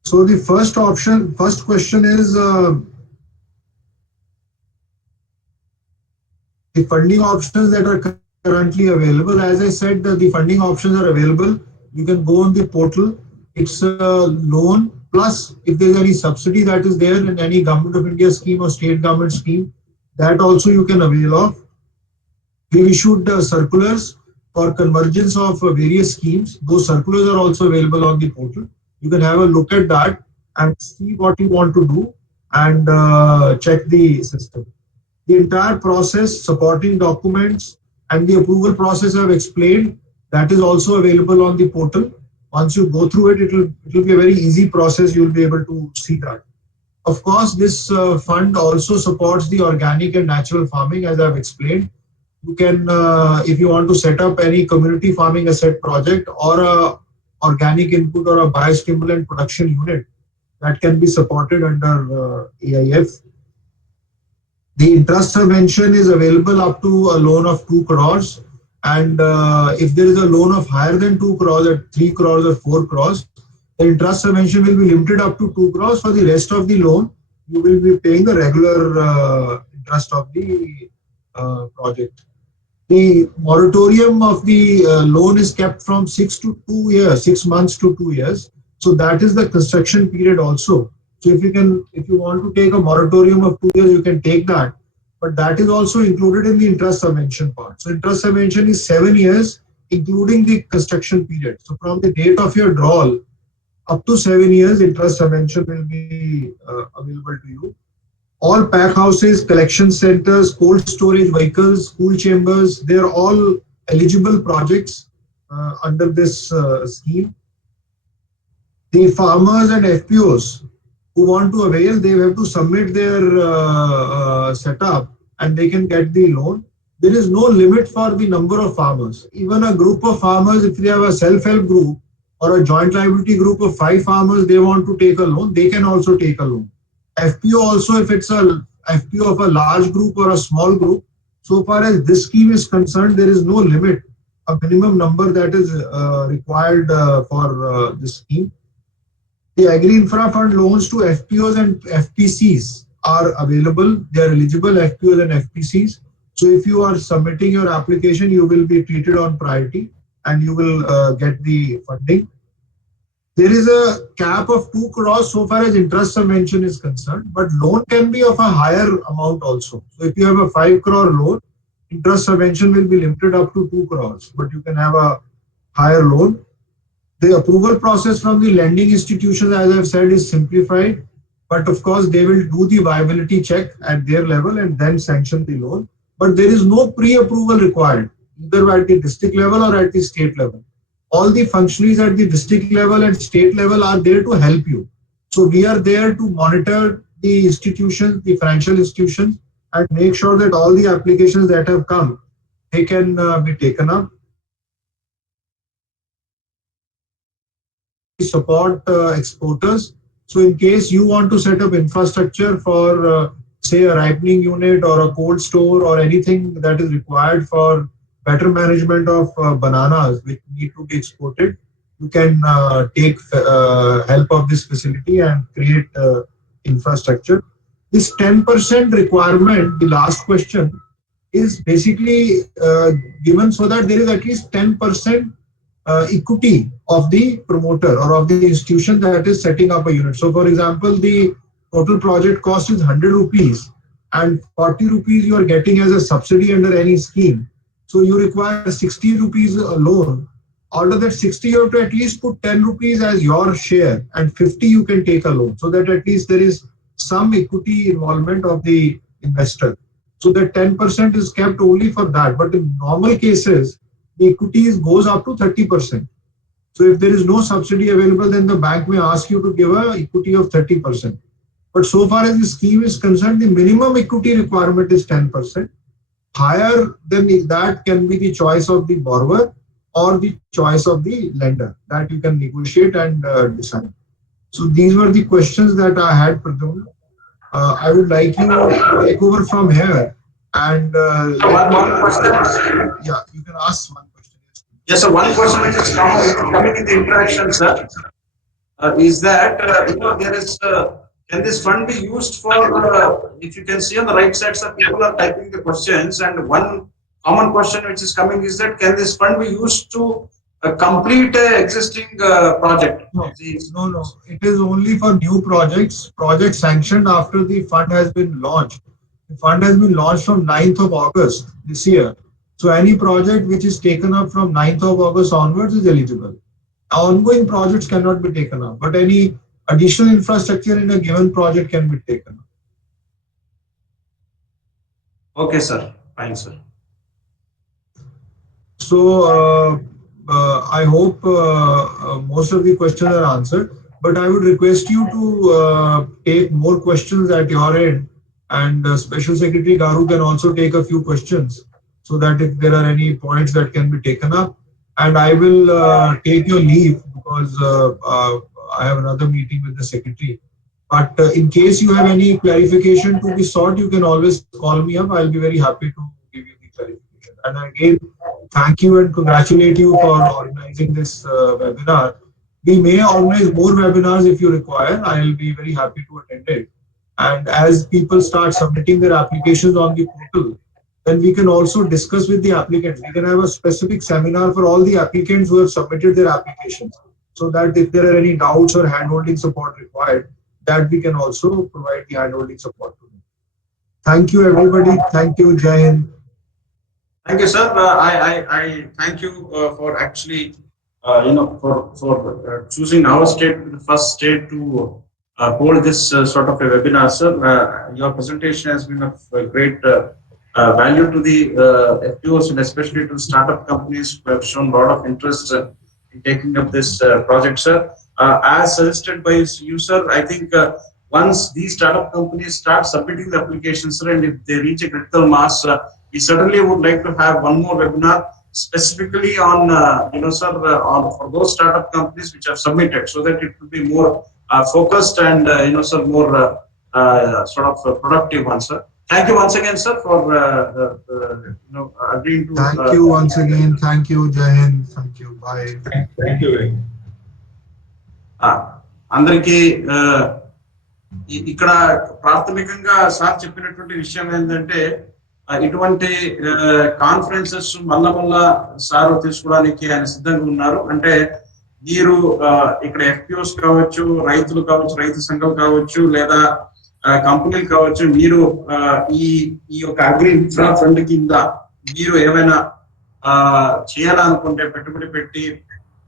So the first question is the funding options that are currently available. As I said, the funding options are available. You can go on the portal. It's a loan plus if there's any subsidy that is there in any Government of India scheme or state government scheme, that also you can avail of. We issued circulars for convergence of various schemes. Those circulars are also available on the portal. You can have a look at that and see what you want to do and check the system. The entire process, supporting documents and the approval process I've explained, that is also available on the portal. Once you go through it, it will be a very easy process. You'll be able to see that. Of course, this fund also supports the organic and natural farming, as I've explained. You can, if you want to set up any community farming asset project or a organic input or a biostimulant production unit, that can be supported under AIF. The interest subvention is available up to a loan of 2 crores. And if there is a loan of higher than 2 crores or 3 crores or 4 crores, the interest subvention will be limited up to 2 crores. For the rest of the loan, you will be paying the regular interest of the project. The moratorium of the loan is kept from 6 to 2 years, 6 months to 2 years. So that is the construction period also. So if you want to take a moratorium of 2 years, you can take that. But that is also included in the interest subvention part. So interest subvention is 7 years, including the construction period. So from the date of your drawal, up to 7 years, interest subvention will be available to you. All pack houses, collection centers, cold storage vehicles, school chambers, they are all eligible projects under this scheme. The farmers and FPOs who want to avail, they have to submit their setup and they can get the loan. There is no limit for the number of farmers. Even a group of farmers, if they have a self-help group or a joint liability group of 5 farmers, they want to take a loan, they can also take a loan. FPO also, if it's a FPO of a large group or a small group, so far as this scheme is concerned, there is no limit, a minimum number that is required for this scheme. The Agri Infra Fund loans to FPOs and FPCs are available. They are eligible, FPOs and FPCs. So if you are submitting your application, you will be treated on priority and you will get the funding. There is a cap of 2 crores so far as interest subvention is concerned, but loan can be of a higher amount also. So if you have a 5 crore loan, interest subvention will be limited up to 2 crores, but you can have a higher loan. The approval process from the lending institutions, as I've said, is simplified, but of course they will do the viability check at their level and then sanction the loan. But there is no pre-approval required, either at the district level or at the state level. All the functionaries at the district level and state level are there to help you. So we are there to monitor the institutions, the financial institutions, and make sure that all the applications that have come, they can be taken up. support exporters. So in case you want to set up infrastructure for say a ripening unit or a cold store or anything that is required for better management of bananas which need to be exported, you can take help of this facility and create infrastructure. This 10% requirement, the last question, is basically given so that there is at least 10% equity of the promoter or of the institution that is setting up a unit. So for example, the total project cost is 100 rupees and 40 rupees you are getting as a subsidy under any scheme. So you require 60 rupees a loan. Out of that 60, you have to at least put 10 rupees as your share and 50 you can take a loan, so that at least there is some equity involvement of the investor. So that 10% is kept only for that. But in normal cases, the equity goes up to 30%. So if there is no subsidy available, then the bank may ask you to give an equity of 30%. But so far as the scheme is concerned, the minimum equity requirement is 10%. Higher than that can be the choice of the borrower or the choice of the lender that you can negotiate and decide. So these were the questions that I had, Pradyumna. I would like you to take over from here and One question. yeah, you can ask one question. Yes, sir. One question which is coming in the interaction, sir, is that there is. Can this fund be used for? If you can see on the right side, sir, people are typing the questions, and one common question which is coming is that can this fund be used to complete an existing project? No. It is only for new projects sanctioned after the fund has been launched. The fund has been launched from 9th of August this year. So any project which is taken up from 9th of August onwards is eligible. Ongoing projects cannot be taken up, but any additional infrastructure in a given project can be taken up. Okay, sir. Fine, sir. So I hope most of the questions are answered, but I would request you to take more questions at your end, and Special Secretary Garu can also take a few questions so that if there are any points that can be taken up, and I will take your leave because I have another meeting with the Secretary. But in case you have any clarification to be sought, you can always call me up. I'll be very happy to give you the clarification. And again, thank you and congratulate you for organizing this webinar. We may organize more webinars if you require. I'll be very happy to attend it. And as people start submitting their applications on the portal, then we can also discuss with the applicants. We can have a specific seminar for all the applicants who have submitted their applications, so that if there are any doubts or handholding support required, that we can also provide the handholding support to them. Thank you, everybody. Thank you, Jai Hind. Thank you, sir. I thank you for actually, for choosing our state, the first state to hold this sort of a webinar, sir. Your presentation has been of great value to the FPOs and especially to startup companies who have shown a lot of interest in taking up this project, sir. As suggested by you, sir, I think once these startup companies start submitting the applications, sir, and if they reach a critical mass, we certainly would like to have one more webinar specifically on, on for those startup companies which have submitted, so that it will be more focused and, more sort of productive one, sir. Thank you once again, sir, for agreeing to. Thank you once again. Thank you, Jai Hind. Thank you. Bye. Thank you very much. అందరికీ ఇక్కడ ప్రాథమికంగా sir చెప్పినటువంటి విషయం ఏంటంటే ఇటువంటి conferences మళ్ళా sir తీసుకోవడానికి ఆయన సిద్ధంగా ఉన్నారు. అంటే మీరు ఇక్కడ ఎఫ్పిఓస్ కావచ్చు, రైతులు కావచ్చు, రైతు సంఘం కావచ్చు, లేదా కంపెనీలు కావచ్చు, మీరు ఈ యొక్క అగ్రి ఇన్ఫ్రా ఫండ్ కింద మీరు ఏమైనా చేయాలనుకుంటే పెట్టుబడి పెట్టి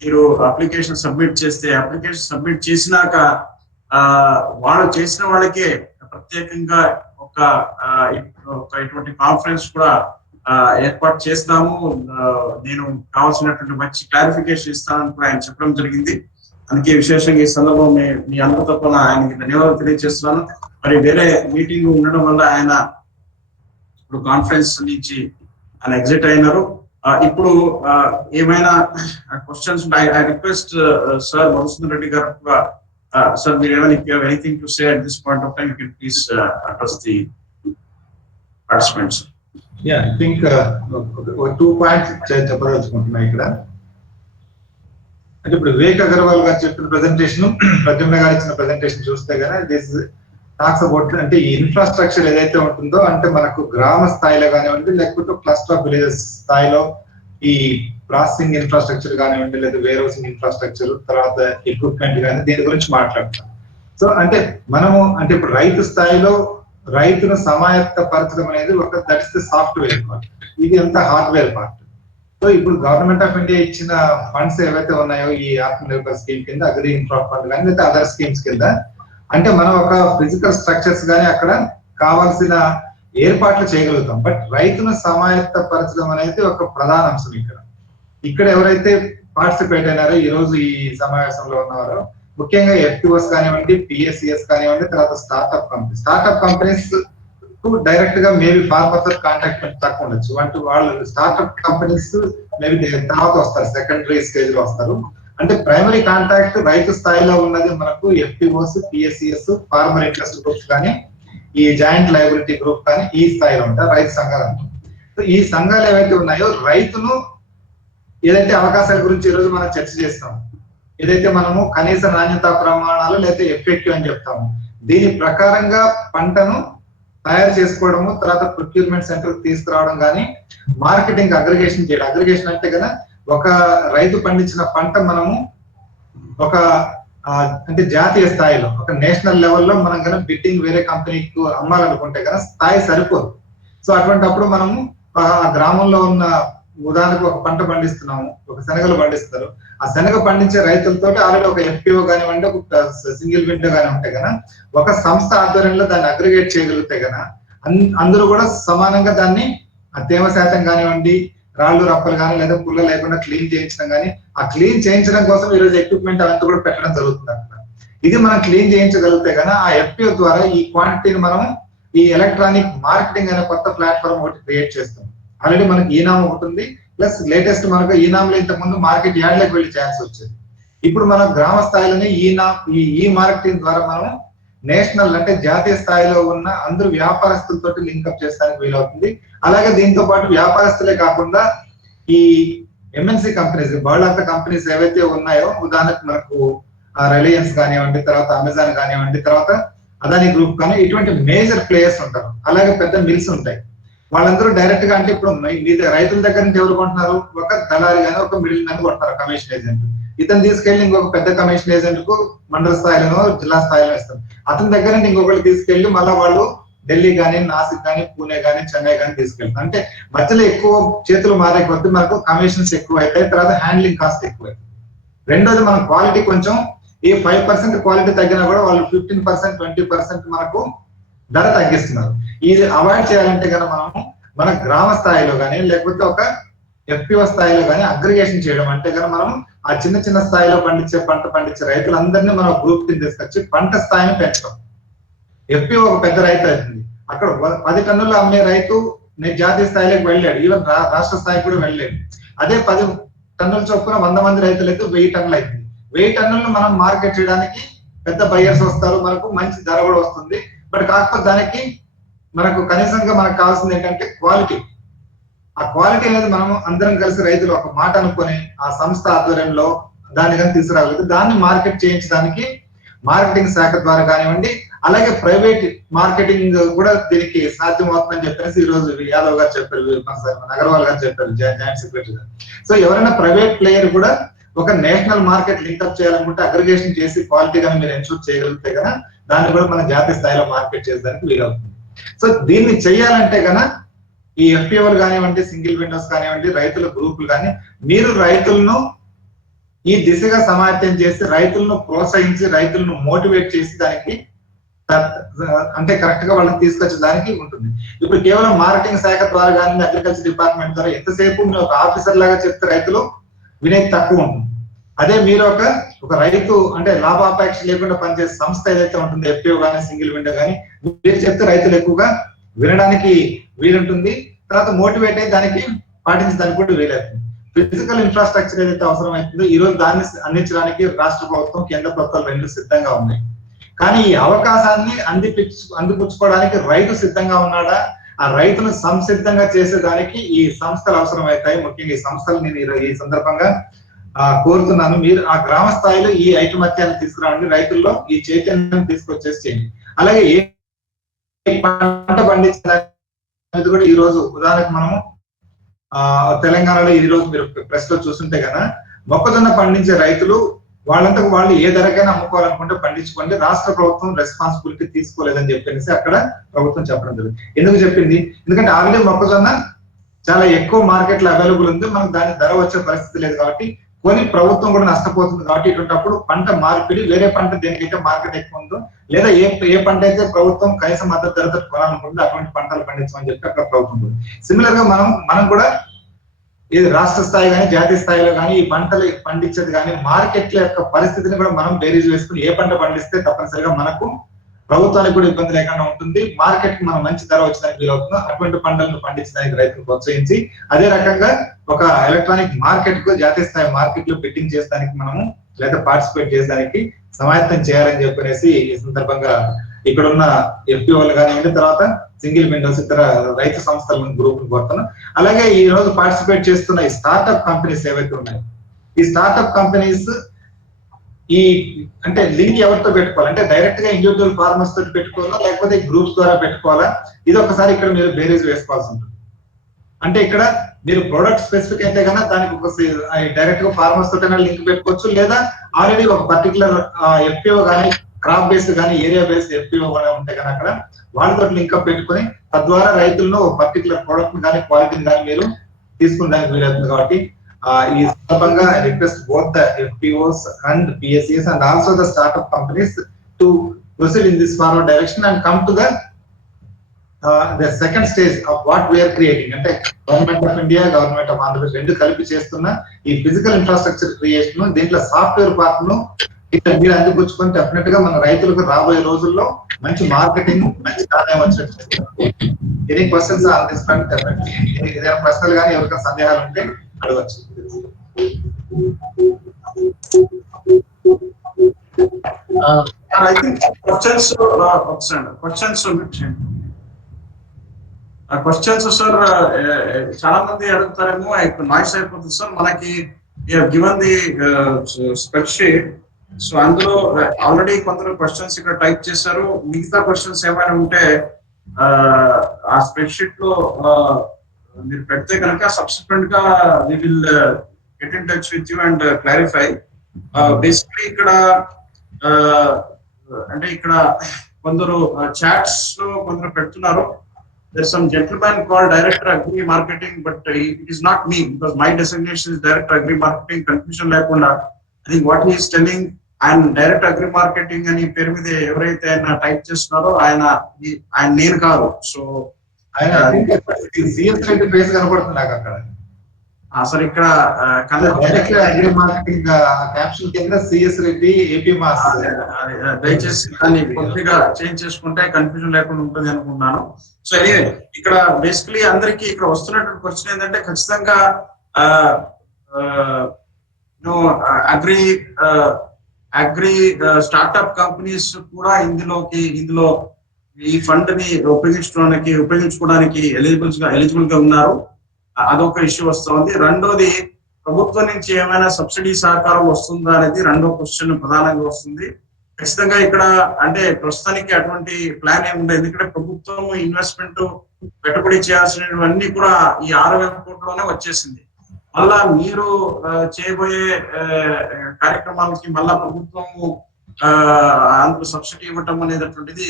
మీరు అప్లికేషన్ సబ్మిట్ చేస్తే, అప్లికేషన్ సబ్మిట్ చేసినాక వాళ్ళు చేసిన వాళ్ళకే ప్రత్యేకంగా ఒక ఇటువంటి కాన్ఫరెన్స్ కూడా ఏర్పాటు చేస్తాము. నేను కావాల్సినటువంటి మంచి క్లారిఫికేషన్ ఇస్తానని కూడా ఆయన చెప్పడం జరిగింది. అందుకే విశేషంగా ఈ సందర్భం మీ అందరి తరపున ఆయనకి ధన్యవాదాలు తెలియజేస్తున్నాను. మరి వేరే మీటింగ్ ఉండడం వల్ల ఆయన ఇప్పుడు కాన్ఫరెన్స్ నుంచి ఆయన ఎగ్జిట్ అయినారు. ఇప్పుడు ఏమైనా క్వశ్చన్స్ ఉంటాయి. I request sir Madhusudan Reddy గారు సార్ మీరు ఏమైనా if you have anything to say at this point of time, you can please address the participants. Yeah, I think 2 points చెప్పదలుచుకుంటున్నా ఇక్కడ. అంటే ఇప్పుడు వివేక్ అగర్వాల్ గారు చెప్పిన ప్రెజెంటేషన్, ప్రద్యుమ్న గారు ఇచ్చిన ప్రెజెంటేషన్ చూస్తే కనుక దిస్ టాక్స్ అబౌట్ అంటే ఈ ఇన్ఫ్రాస్ట్రక్చర్ ఏదైతే ఉంటుందో అంటే మనకు గ్రామ స్థాయిలో కానివ్వండి లేకపోతే క్లస్టర్ ఆఫ్ విలేజెస్ స్థాయిలో ఈ ప్రాసెసింగ్ ఇన్ఫ్రాస్ట్రక్చర్ కానివ్వండి లేదా వేర్ హౌసింగ్ ఇన్ఫ్రాస్ట్రక్చర్ తర్వాత ఎక్విప్మెంట్ కానీ దీని గురించి మాట్లాడతాం. సో అంటే మనము అంటే ఇప్పుడు రైతు స్థాయిలో రైతును సమాయత్త పరచడం అనేది ఒక that is the software part, ఇది అంతా హార్డ్వేర్ పార్ట్. సో ఇప్పుడు గవర్నమెంట్ ఆఫ్ ఇండియా ఇచ్చిన ఫండ్స్ ఏవైతే ఉన్నాయో ఈ ఆత్మ నిర్భర్ స్కీమ్ కింద అగ్రి ఇన్ఫ్రా ఫండ్ కానీ లేదా అదర్ స్కీమ్స్ కింద అంటే మనం ఒక ఫిజికల్ స్ట్రక్చర్స్ కానీ అక్కడ కావాల్సిన ఏర్పాట్లు చేయగలుగుతాం. బట్ రైతును సమాయత్త పరచడం అనేది ఒక ప్రధాన అంశం. ఇక్కడ ఎవరైతే పార్టిసిపేట్ అయినారో ఈ రోజు ఈ సమావేశంలో ఉన్నవారో ముఖ్యంగా ఎఫ్పిఓస్ కానివ్వండి, పిఎస్సిఎస్ కానివ్వండి, తర్వాత స్టార్ట్అప్ కంపెనీస్ డైరెక్ట్ గా మేబీ ఫార్మర్స్ కాంటాక్ట్ తక్కువ ఉండొచ్చు. అంటే వాళ్ళు స్టార్ట్అప్ కంపెనీస్ మేబీ తర్వాత వస్తారు, సెకండరీ స్టేజ్ లో వస్తారు. అంటే ప్రైమరీ కాంటాక్ట్ రైతు స్థాయిలో ఉన్నది మనకు FPOs, PSCS, farmer interest groups కానీ ఈ జాయింట్ లయబిలిటీ గ్రూప్ కానీ ఈ స్థాయిలో ఉంటారు రైతు సంఘాలు అంటారు. సో ఈ సంఘాలు ఏవైతే ఉన్నాయో రైతును ఏదైతే అవకాశాల గురించి ఈరోజు మనం చర్చ చేస్తాం, ఏదైతే మనము కనీస నాణ్యతా ప్రమాణాలు లేదా ఎఫెక్టివ్ అని చెప్తాము, దీని ప్రకారంగా పంటను తయారు చేసుకోవడము, తర్వాత ప్రొక్యూర్మెంట్ సెంటర్ తీసుకురావడం కానీ మార్కెటింగ్ అగ్రిగేషన్ చేయడం. అగ్రిగేషన్ అంటే కదా ఒక రైతు పండించిన పంట మనము ఒక అంటే జాతీయ స్థాయిలో ఒక నేషనల్ లెవెల్లో మనం కనుక బిడ్డింగ్ వేరే కంపెనీకి అమ్మాలనుకుంటే కదా స్థాయి సరిపోదు. సో అటువంటిప్పుడు మనము ఆ గ్రామంలో ఉన్న ఉదాహరణకు ఒక పంట పండిస్తున్నాము, ఒక శనగలు పండిస్తారు, ఆ శనగ పండించే రైతులతో ఆల్రెడీ ఒక ఎఫ్పిఓ కానివ్వండి, ఒక సింగిల్ విండో కానీ ఉంటే కదా ఒక సంస్థ ఆధ్వర్యంలో దాన్ని అగ్రిగేట్ చేయగలిగితే కదా అందరూ కూడా సమానంగా దాన్ని ఆ తేమ శాతం కానివ్వండి, రాళ్ళు రప్పలు కానీ లేదా పుల్ల లేకుండా క్లీన్ చేయించడం కానీ, ఆ క్లీన్ చేయించడం కోసం ఈరోజు ఎక్విప్మెంట్ అవంతా కూడా పెట్టడం జరుగుతుంది అక్కడ. ఇది మనం క్లీన్ చేయించగలిగితే కదా ఆ ఎఫ్పిఓ ద్వారా ఈ క్వాంటిటీని మనం ఈ ఎలక్ట్రానిక్ మార్కెటింగ్ అనే కొత్త ప్లాట్ఫామ్ ఒకటి క్రియేట్ చేస్తాం. ఆల్రెడీ మనకి ఈనామ్ ఒకటి ఉంది, ప్లస్ లేటెస్ట్ మనకు ఈనాంలో ఇంతకు ముందు మార్కెట్ యార్డ్లకు వెళ్ళి చేయాల్సి వచ్చేది. ఇప్పుడు మనం గ్రామ స్థాయిలోనే ఈ మార్కెటింగ్ ద్వారా మనం నేషనల్ అంటే జాతీయ స్థాయిలో ఉన్న అందరూ వ్యాపారస్తులతో లింక్అప్ చేస్తానికి వీలవుతుంది. అలాగే దీంతో పాటు వ్యాపారస్తులే కాకుండా ఈ ఎంఎన్సి కంపెనీస్, బహుళార్థ కంపెనీస్ ఏవైతే ఉన్నాయో ఉదాహరణకు మనకు రిలయన్స్ కానివ్వండి, తర్వాత అమెజాన్ కానివ్వండి, తర్వాత అదానీ గ్రూప్ కానీ ఇటువంటి మేజర్ ప్లేయర్స్ ఉంటారు. అలాగే పెద్ద మిల్స్ ఉంటాయి. వాళ్ళందరూ డైరెక్ట్ గా అంటే ఇప్పుడు రైతుల దగ్గర నుంచి ఎవరు కొంటున్నారు, ఒక దళారి కానీ ఒక మిడిల్ మ్యాన్ కొంటున్నారు, కమిషన్ ఏజెంట్. ఇతను తీసుకెళ్లి ఇంకొక పెద్ద కమిషన్ ఏజెంట్ కు మండల స్థాయిలోనో జిల్లా స్థాయిలో ఇస్తారు. అతని దగ్గర నుంచి ఇంకొకటి తీసుకెళ్లి మళ్ళీ వాళ్ళు ఢిల్లీ కానీ, నాసిక్ కానీ, పూణే కానీ, చెన్నై కానీ తీసుకెళ్తారు. అంటే మధ్యలో ఎక్కువ చేతులు మారే కొద్ది మనకు కమిషన్స్ ఎక్కువ అవుతాయి, తర్వాత హ్యాండ్లింగ్ కాస్ట్ ఎక్కువ అవుతాయి. రెండోది మన క్వాలిటీ కొంచెం ఈ 5% క్వాలిటీ తగ్గినా కూడా వాళ్ళు 15%, 20% మనకు ధర తగ్గిస్తున్నారు. ఇది అవాయిడ్ చేయాలంటే కనుక మనం మన గ్రామ స్థాయిలో కానీ లేకపోతే ఒక ఎఫ్పిఓ స్థాయిలో కానీ అగ్రిగేషన్ చేయడం అంటే కనుక మనం ఆ చిన్న చిన్న స్థాయిలో పండించే రైతులందరినీ మనం గ్రూప్ కింద తీసుకొచ్చి పంట స్థాయిని పెంచడం. ఎఫ్పిఓ ఒక పెద్ద రైతు అవుతుంది, అక్కడ 10 టన్నులు అమ్మే రైతు నేను జాతీయ స్థాయిలోకి వెళ్ళాడు, ఈవెన్ రాష్ట్ర స్థాయికి కూడా వెళ్ళాడు. అదే 10 టన్నుల చొప్పున 100 మంది రైతులైతే 1000 టన్నులు అవుతుంది. 1000 టన్నులను మనం మార్కెట్ చేయడానికి పెద్ద బయ్యర్స్ వస్తారు, మనకు మంచి ధర కూడా వస్తుంది. బట్ కాకపోతే దానికి మనకు కనీసంగా మనకు కావాల్సింది ఏంటంటే క్వాలిటీ. ఆ క్వాలిటీ అనేది మనం అందరం కలిసి రైతులు ఒక మాట అనుకొని ఆ సంస్థ ఆధ్వర్యంలో దాన్ని కానీ తీసుకురాగలిగితే దాన్ని మార్కెట్ చేయించడానికి మార్కెటింగ్ శాఖ ద్వారా కానివ్వండి, అలాగే ప్రైవేట్ మార్కెటింగ్ కూడా దీనికి సాధ్యమవుతుందని చెప్పేసి ఈ రోజు యాదవ్ గారు చెప్పారు, అగర్వాల్ గారు చెప్పారు, జాయింట్ సెక్రటరీ గారు. సో ఎవరైనా ప్రైవేట్ ప్లేయర్ కూడా ఒక నేషనల్ మార్కెట్ లింక్అప్ చేయాలనుకుంటే అగ్రిగేషన్ చేసి క్వాలిటీ కానీ మీరు ఎన్షూర్ చేయగలిగితే కదా దాన్ని కూడా మనం జాతీయ స్థాయిలో మార్కెట్ చేసేదానికి వీలవుతుంది. సో దీన్ని చేయాలంటే కనుక ఈ ఎఫ్పిఓలు కానివ్వండి, సింగిల్ విండోస్ కానివ్వండి, రైతుల గ్రూపులు కానీ మీరు రైతులను ఈ దిశగా సమాయత్తం చేసి రైతులను ప్రోత్సహించి రైతులను మోటివేట్ చేసి దానికి అంటే కరెక్ట్ గా వాళ్ళకి తీసుకొచ్చే దానికి ఉంటుంది. ఇప్పుడు కేవలం మార్కెటింగ్ శాఖ ద్వారా కానీ అగ్రికల్చర్ డిపార్ట్మెంట్ ద్వారా ఎంతసేపు మీరు ఒక ఆఫీసర్ లాగా చెప్తే రైతులు వినేది తక్కువ ఉంటుంది. అదే మీరు ఒక రైతు అంటే లాభాపేక్ష లేకుండా పనిచేసే సంస్థ ఏదైతే ఉంటుందో ఎఫ్పిఓ కానీ సింగిల్ విండో కానీ మీరు చెప్తే రైతులు ఎక్కువగా వినడానికి వీలుంటుంది. తర్వాత మోటివేట్ అయ్యి దానికి పాటించడానికి కూడా వీలవుతుంది. ఫిజికల్ ఇన్ఫ్రాస్ట్రక్చర్ ఏదైతే అవసరమవుతుందో ఈ రోజు దాన్ని అందించడానికి రాష్ట్ర ప్రభుత్వం కేంద్ర ప్రభుత్వాలు రెండు సిద్ధంగా ఉన్నాయి. కానీ ఈ అవకాశాన్ని అందిపుచ్చుకోవడానికి రైతు సిద్ధంగా ఉన్నాడా, ఆ రైతును సంసిద్ధంగా చేసేదానికి ఈ సంస్థలు అవసరమవుతాయి. ముఖ్యంగా ఈ సంస్థలు నేను ఈ సందర్భంగా కోరుతున్నాను, మీరు ఆ గ్రామ స్థాయిలో ఈ ఐకమత్యాన్ని తీసుకురావండి, రైతుల్లో ఈ చైతన్యం తీసుకొచ్చేసి చేయండి. అలాగే ఏ పంట పండించడానికి కూడా ఈ రోజు ఉదాహరణకు మనము తెలంగాణలో ఈ రోజు మీరు ప్రెస్ లో చూస్తుంటే కదా, మొక్కజొన్న పండించే రైతులు వాళ్ళంతకు వాళ్ళు ఏ ధరకైనా అమ్ముకోవాలనుకుంటే పండించుకోండి, రాష్ట్ర ప్రభుత్వం రెస్పాన్సిబిలిటీ తీసుకోలేదని చెప్పేసి అక్కడ ప్రభుత్వం చెప్పడం జరిగింది. ఎందుకు చెప్పింది? ఎందుకంటే ఆల్రెడీ మొక్కజొన్న చాలా ఎక్కువ మార్కెట్ లో అవైలబుల్ ఉంది, మనకు దాని ధర వచ్చే పరిస్థితి లేదు కాబట్టి కొని ప్రభుత్వం కూడా నష్టపోతుంది. కాబట్టి ఇటువంటిప్పుడు పంట మార్పిడి వేరే పంట దేనికైతే మార్కెట్ ఎక్కువ ఉందో, లేదా ఏ పంట అయితే ప్రభుత్వం కనీస మద్దతు ధరతో కొనాలనుకుంటుందో అటువంటి పంటలు పండించమని చెప్పి అక్కడ ప్రభుత్వం. సిమిలర్ గా మనం కూడా ఇది రాష్ట్ర స్థాయి కానీ జాతీయ స్థాయిలో కానీ ఈ పంటలు పండించేది కానీ మార్కెట్ల యొక్క పరిస్థితిని కూడా మనం బేరీజ్ వేసుకుని ఏ పంట పండిస్తే తప్పనిసరిగా మనకు ప్రభుత్వానికి కూడా ఇబ్బంది లేకుండా ఉంటుంది, మార్కెట్ కి మనం మంచి ధర వచ్చడానికి వీలవుతుందో అటువంటి పంటలను పండించడానికి రైతులు ప్రోత్సహించి, అదే రకంగా ఒక ఎలక్ట్రానిక్ మార్కెట్ కు జాతీయ స్థాయి మార్కెట్ లో బెట్టింగ్ చేసడానికి మనము లేదా పార్టిసిపేట్ చేసడానికి సమాయత్తం చేయాలని చెప్పనేసి ఈ సందర్భంగా ఇక్కడ ఉన్న ఎఫ్పిఓలు కానివ్వండి, తర్వాత సింగిల్ విండోస్ ఇతర రైతు సంస్థల గ్రూప్ కోరుతున్నాం. అలాగే ఈ రోజు పార్టిసిపేట్ చేస్తున్న ఈ స్టార్ట్అప్ కంపెనీస్ ఏవైతే ఉన్నాయో, ఈ స్టార్ట్అప్ కంపెనీస్ ఈ అంటే లింక్ ఎవరితో పెట్టుకోవాలి అంటే డైరెక్ట్ గా ఇండివిజువల్ ఫార్మర్స్ తోటి పెట్టుకోవాలా లేకపోతే గ్రూప్స్ ద్వారా పెట్టుకోవాలా, ఇది ఒకసారి ఇక్కడ మీరు బేరీజ్ వేసుకోవాల్సి ఉంటుంది. అంటే ఇక్కడ మీరు ప్రొడక్ట్ స్పెసిఫిక్ అయితే కన్నా దానికి ఒక డైరెక్ట్ గా ఫార్మర్స్ తోటైనా లింక్ పెట్టుకోవచ్చు, లేదా ఆల్రెడీ ఒక పర్టికులర్ ఎఫ్పిఓ కానీ క్రాప్ బేస్డ్ కానీ ఏరియా బేస్డ్ ఎఫ్పిఓ కూడా ఉంటే కానీ అక్కడ వాళ్ళతో లింక్ అప్ పెట్టుకుని తద్వారా రైతులను ఒక పర్టికులర్ ప్రొడక్ట్ కానీ క్వాలిటీని కానీ మీరు తీసుకునేదానికి వీలవుతుంది. కాబట్టి ఈ సందర్భంగా request both the FPOs and PSEs and also the startup companies to proceed in this forward direction and come to the second stage of what we are creating. అంటే government of India, government of Andhra Pradesh రెండు కలిపి చేస్తున్న ఈ physical infrastructure creation, దీంట్లో software part ను మీరు అందిపుచ్చుకొని definite గా మన రైతులకు రాబోయే రోజుల్లో మంచి మార్కెటింగ్, మంచి ఆదాయం వచ్చేట్టు. Any questions on this front? ఏదైనా ప్రశ్నలు కానీ ఎవరికైనా సందేహాలు ఉంటే అడగచ్చు. I think questions సార్ చాలా మంది అడుగుతారేమో, నాయిస్ అయిపోతుంది సార్. మనకి given the spread sheet, so అందులో ఆల్రెడీ కొందరు క్వశ్చన్స్ ఇక్కడ టైప్ చేశారు. మిగతా క్వశ్చన్స్ ఏమైనా ఉంటే ఆ స్ప్రెడ్ షీట్ లో మీరు పెడితే కనుక సబ్సిక్వెంట్ గా we will get in touch with you and clarify. Basically ఇక్కడ అంటే ఇక్కడ కొందరు చాట్స్ లో కొందరు పెడుతున్నారు. There's some gentleman called Director Agri Marketing, but it is not me because my designation is Director Agri Marketing. Confusion lekunda, I think what he is telling, and Director Agri Marketing అని పేరు మీద ఎవరైతే ఆయన type చేస్తున్నారో ఆయన నేను కాదు. So ఆయన సిఎస్ రెడ్డి ఫేస్ కనబడుతుంది నాకు అక్కడ. అసలు ఇక్కడ డైరెక్టర్ అగ్రి మార్కెటింగ్ క్యాప్షన్ కింద సిఎస్ రెడ్డి ఏపీ మాస్. దయచేసి దాన్ని కొద్దిగా చేంజ్ చేసుకుంటే కన్ఫ్యూజన్ లేకుండా ఉంటుంది అనుకుంటున్నాను. సో ఎనీవే ఇక్కడ బేసికలీ అందరికి ఇక్కడ వస్తున్నటువంటి క్వశ్చన్ ఏంటంటే ఖచ్చితంగా అగ్రి స్టార్ట్అప్ కంపెనీస్ కూడా ఇందులో ఈ ఫండ్ ని ఉపయోగించుకోవడానికి ఎలిజిబుల్ గా ఉన్నారు. అదొక ఇష్యూ వస్తుంది. రెండోది, ప్రభుత్వం నుంచి ఏమైనా సబ్సిడీ సహకారం వస్తుందా అనేది రెండో క్వశ్చన్ ప్రధానంగా వస్తుంది. ఖచ్చితంగా ఇక్కడ అంటే ప్రస్తుతానికి అటువంటి ప్లాన్ ఏమి ఉండదు. ఎందుకంటే ప్రభుత్వం ఇన్వెస్ట్మెంట్ పెట్టుబడి చేయాల్సినవన్నీ కూడా ఈ 6,000 కోట్లలోనే వచ్చేసింది. మళ్ళా మీరు చేయబోయే కార్యక్రమాలకి మళ్ళా ప్రభుత్వము అందులో సబ్సిడీ ఇవ్వటం అనేటటువంటిది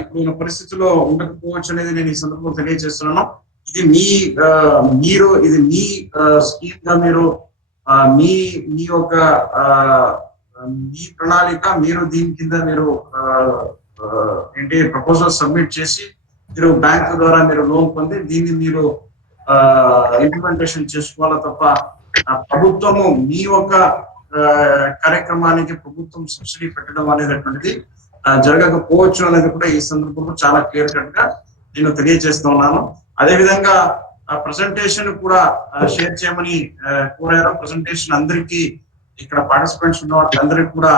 ఇప్పుడు పరిస్థితిలో ఉండకపోవచ్చు అనేది నేను ఈ సందర్భంలో తెలియజేస్తున్నాను. ఇది మీ స్కీమ్ గా మీరు మీ యొక్క మీ ప్రణాళిక, మీరు దీని కింద మీరు ఏంటి ప్రపోజల్ సబ్మిట్ చేసి మీరు బ్యాంక్ ద్వారా మీరు లోన్ పొంది దీన్ని మీరు ఇంప్లిమెంటేషన్ చేసుకోవాలా తప్ప ప్రభుత్వము మీ యొక్క కార్యక్రమానికి ప్రభుత్వం సబ్సిడీ పెట్టడం అనేటటువంటిది జరగకపోవచ్చు అనేది కూడా ఈ సందర్భంలో చాలా క్లియర్ కట్ గా నేను తెలియజేస్తూ ఉన్నాను. అదేవిధంగా ఆ ప్రెసెంటేషన్ కూడా షేర్ చేయమని కోరారు. ప్రెసెంటేషన్ అందరికీ ఇక్కడ పార్టిసిపెంట్స్ ఉన్న వాళ్ళందరికీ కూడా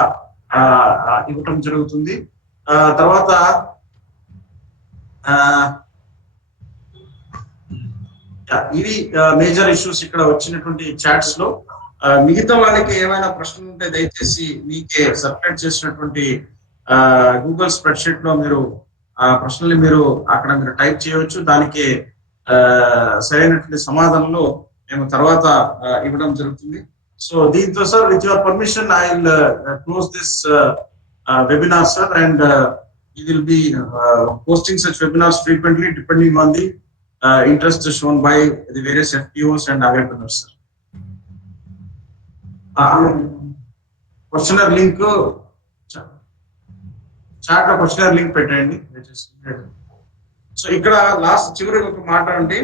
ఇవ్వటం జరుగుతుంది. తర్వాత ఇవి మేజర్ ఇష్యూస్ ఇక్కడ వచ్చినటువంటి చాట్స్ లో. మిగతా వాళ్ళకి ఏమైనా ప్రశ్నలు ఉంటే దయచేసి మీకే సపరేట్ చేసినటువంటి గూగుల్ స్ప్రెడ్షీట్ లో మీరు ఆ ప్రశ్నల్ని మీరు అక్కడ మీరు టైప్ చేయవచ్చు. దానికి సరైనటువంటి సమాధానంలో మేము తర్వాత ఇవ్వడం జరుగుతుంది. సో దీంతో sir with your permission I will close this webinar sir, and we will be posting such webinars frequently depending on the interest shown by the various FPOs and agripreneurs sir. Questionnaire link chat లో questionnaire link పెట్టండి. So ఇక్కడ last చివరి ఒక మాట అండి,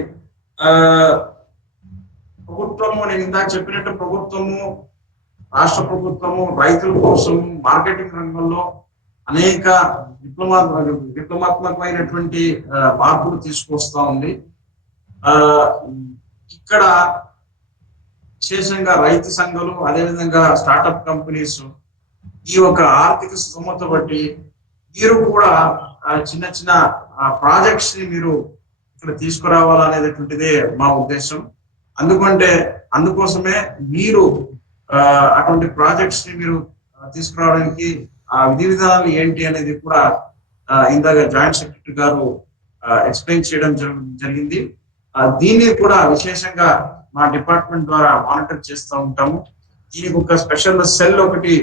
ప్రభుత్వము నేను ఇందాక చెప్పినట్టు ప్రభుత్వము, రాష్ట్ర ప్రభుత్వము రైతుల కోసం మార్కెటింగ్ రంగంలో అనేక విప్లవాత్మకమైనటువంటి మార్పులు తీసుకొస్తా ఉంది. ఇక్కడ విశేషంగా రైతు సంఘాలు అదేవిధంగా స్టార్టప్ కంపెనీస్ ఈ యొక్క ఆర్థిక స్తోమత బట్టి మీరు కూడా చిన్న చిన్న ప్రాజెక్ట్స్ ని మీరు ఇక్కడ తీసుకురావాలనేటువంటిదే మా ఉద్దేశం. అందుకోసమే మీరు అటువంటి ప్రాజెక్ట్స్ ని మీరు తీసుకురావడానికి ఆ విధి విధానాలు ఏంటి అనేది కూడా ఇందాక జాయింట్ సెక్రటరీ గారు ఎక్స్ప్లెయిన్ చేయడం జరిగింది. దీన్ని కూడా విశేషంగా మా డిపార్ట్మెంట్ ద్వారా మానిటర్ చేస్తూ ఉంటాము. దీనికి ఒక స్పెషల్ సెల్ ఒకటి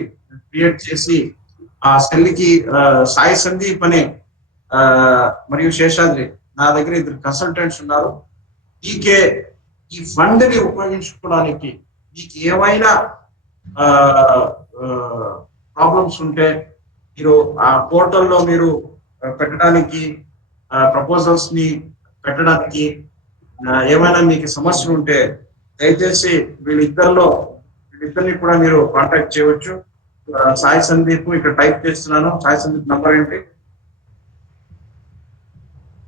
క్రియేట్ చేసి ఆ సెల్ కి సాయి సందీప్ అనే మరియు శేషాద్రి నా దగ్గర ఇద్దరు కన్సల్టెంట్స్ ఉన్నారు. ఈ ఫండ్ ని ఉపయోగించుకోవడానికి మీకు ఏమైనా ప్రాబ్లమ్స్ ఉంటే మీరు ఆ పోర్టల్లో మీరు పెట్టడానికి ప్రపోజల్స్ ని పెట్టడానికి ఏమైనా మీకు సమస్యలు ఉంటే దయచేసి వీళ్ళిద్దరిని కూడా మీరు కాంటాక్ట్ చేయవచ్చు. సాయి సందీప్ ఇక్కడ టైప్ చేస్తున్నాను. సాయి సందీప్ నంబర్ ఏంటి?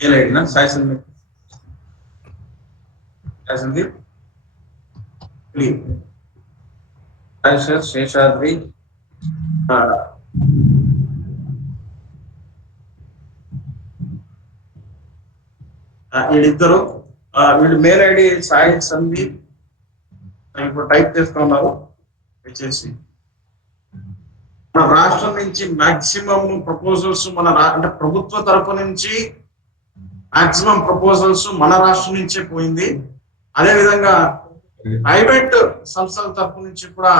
ఏలైనా సాయి సందీప్ శేషాద్రి వీళ్ళిద్దరు వీళ్ళు మెయిల్ ఐడి సాయి సందీప్ ఇప్పుడు టైప్ చేస్తూ ఉన్నారు. వచ్చేసి మన రాష్ట్రం నుంచి మాక్సిమం ప్రపోజల్స్ అంటే ప్రభుత్వ తరపు నుంచి మాక్సిమం ప్రపోజల్స్ మన రాష్ట్రం నుంచే పోయింది. అదేవిధంగా ప్రైవేట్ సంస్థల తరపు నుంచి కూడా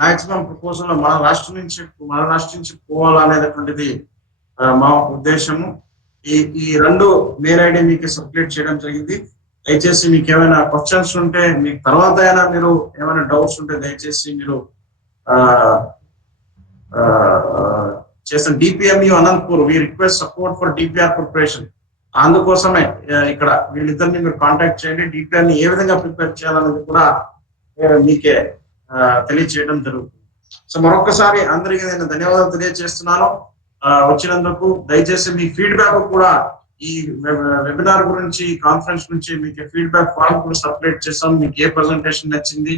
మాక్సిమం ప్రపోజల్ మన రాష్ట్రం నుంచి పోవాలనేటువంటిది మా ఉద్దేశము. ఈ రెండు మెయిల్ ఐడి మీకు సర్క్యులేట్ చేయడం జరిగింది. దయచేసి మీకు ఏమైనా క్వశ్చన్స్ ఉంటే మీకు తర్వాత అయినా మీరు ఏమైనా డౌట్స్ ఉంటే దయచేసి మీరు చేసిన DPMU Anantapur we request support for DPR preparation. అందుకోసమే ఇక్కడ వీళ్ళిద్దరిని మీరు కాంటాక్ట్ చేయండి. డిపిఆర్ ని ఏ విధంగా ప్రిపేర్ చేయాలనేది కూడా మీకే తెలియచేయడం జరుగుతుంది. సో మరొకసారి అందరికీ నేను ధన్యవాదాలు తెలియజేస్తున్నాను వచ్చినందుకు. దయచేసి మీ ఫీడ్బ్యాక్ కూడా ఈ వెబినార్ గురించి, కాన్ఫరెన్స్ గురించి మీకు ఫీడ్బ్యాక్ ఫారం కూడా సపరేట్ చేస్తాం. మీకు ఏ ప్రెజెంటేషన్ నచ్చింది,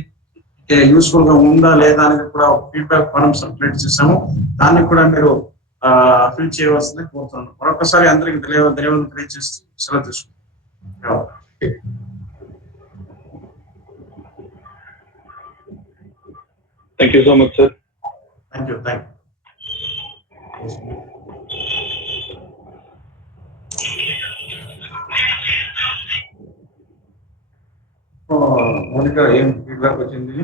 యూస్ఫుల్ గా ఉందా లేదా అనేది కూడా ఫీడ్బ్యాక్ ఫారం సపరేట్ చేసాము. దాన్ని కూడా మీరు ఫిల్ చేయవలసింది కోరుతున్నాను. మరొకసారి అందరికి ధన్యవాదాలు తెలియజేస్తూ సెలవు తీసుకుంటాం. Thank you so much, sir. Thank you. Mounika ఏం ఫీడ్బ్యాక్ వచ్చింది?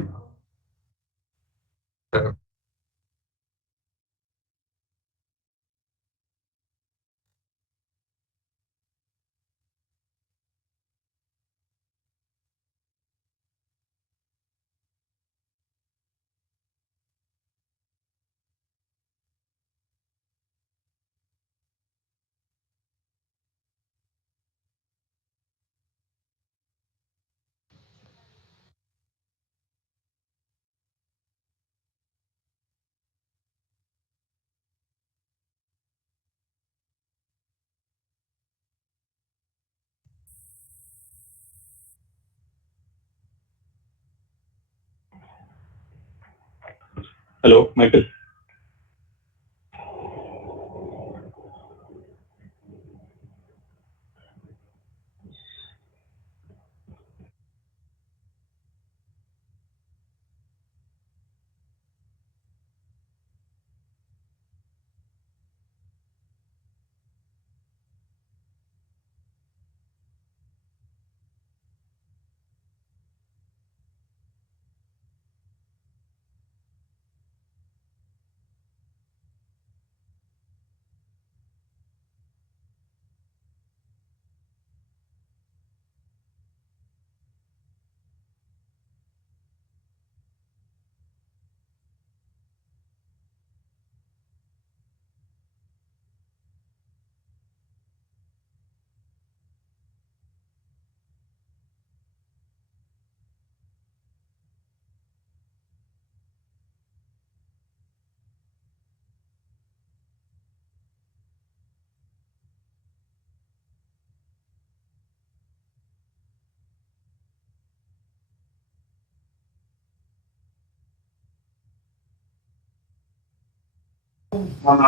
Hello, Michael. మన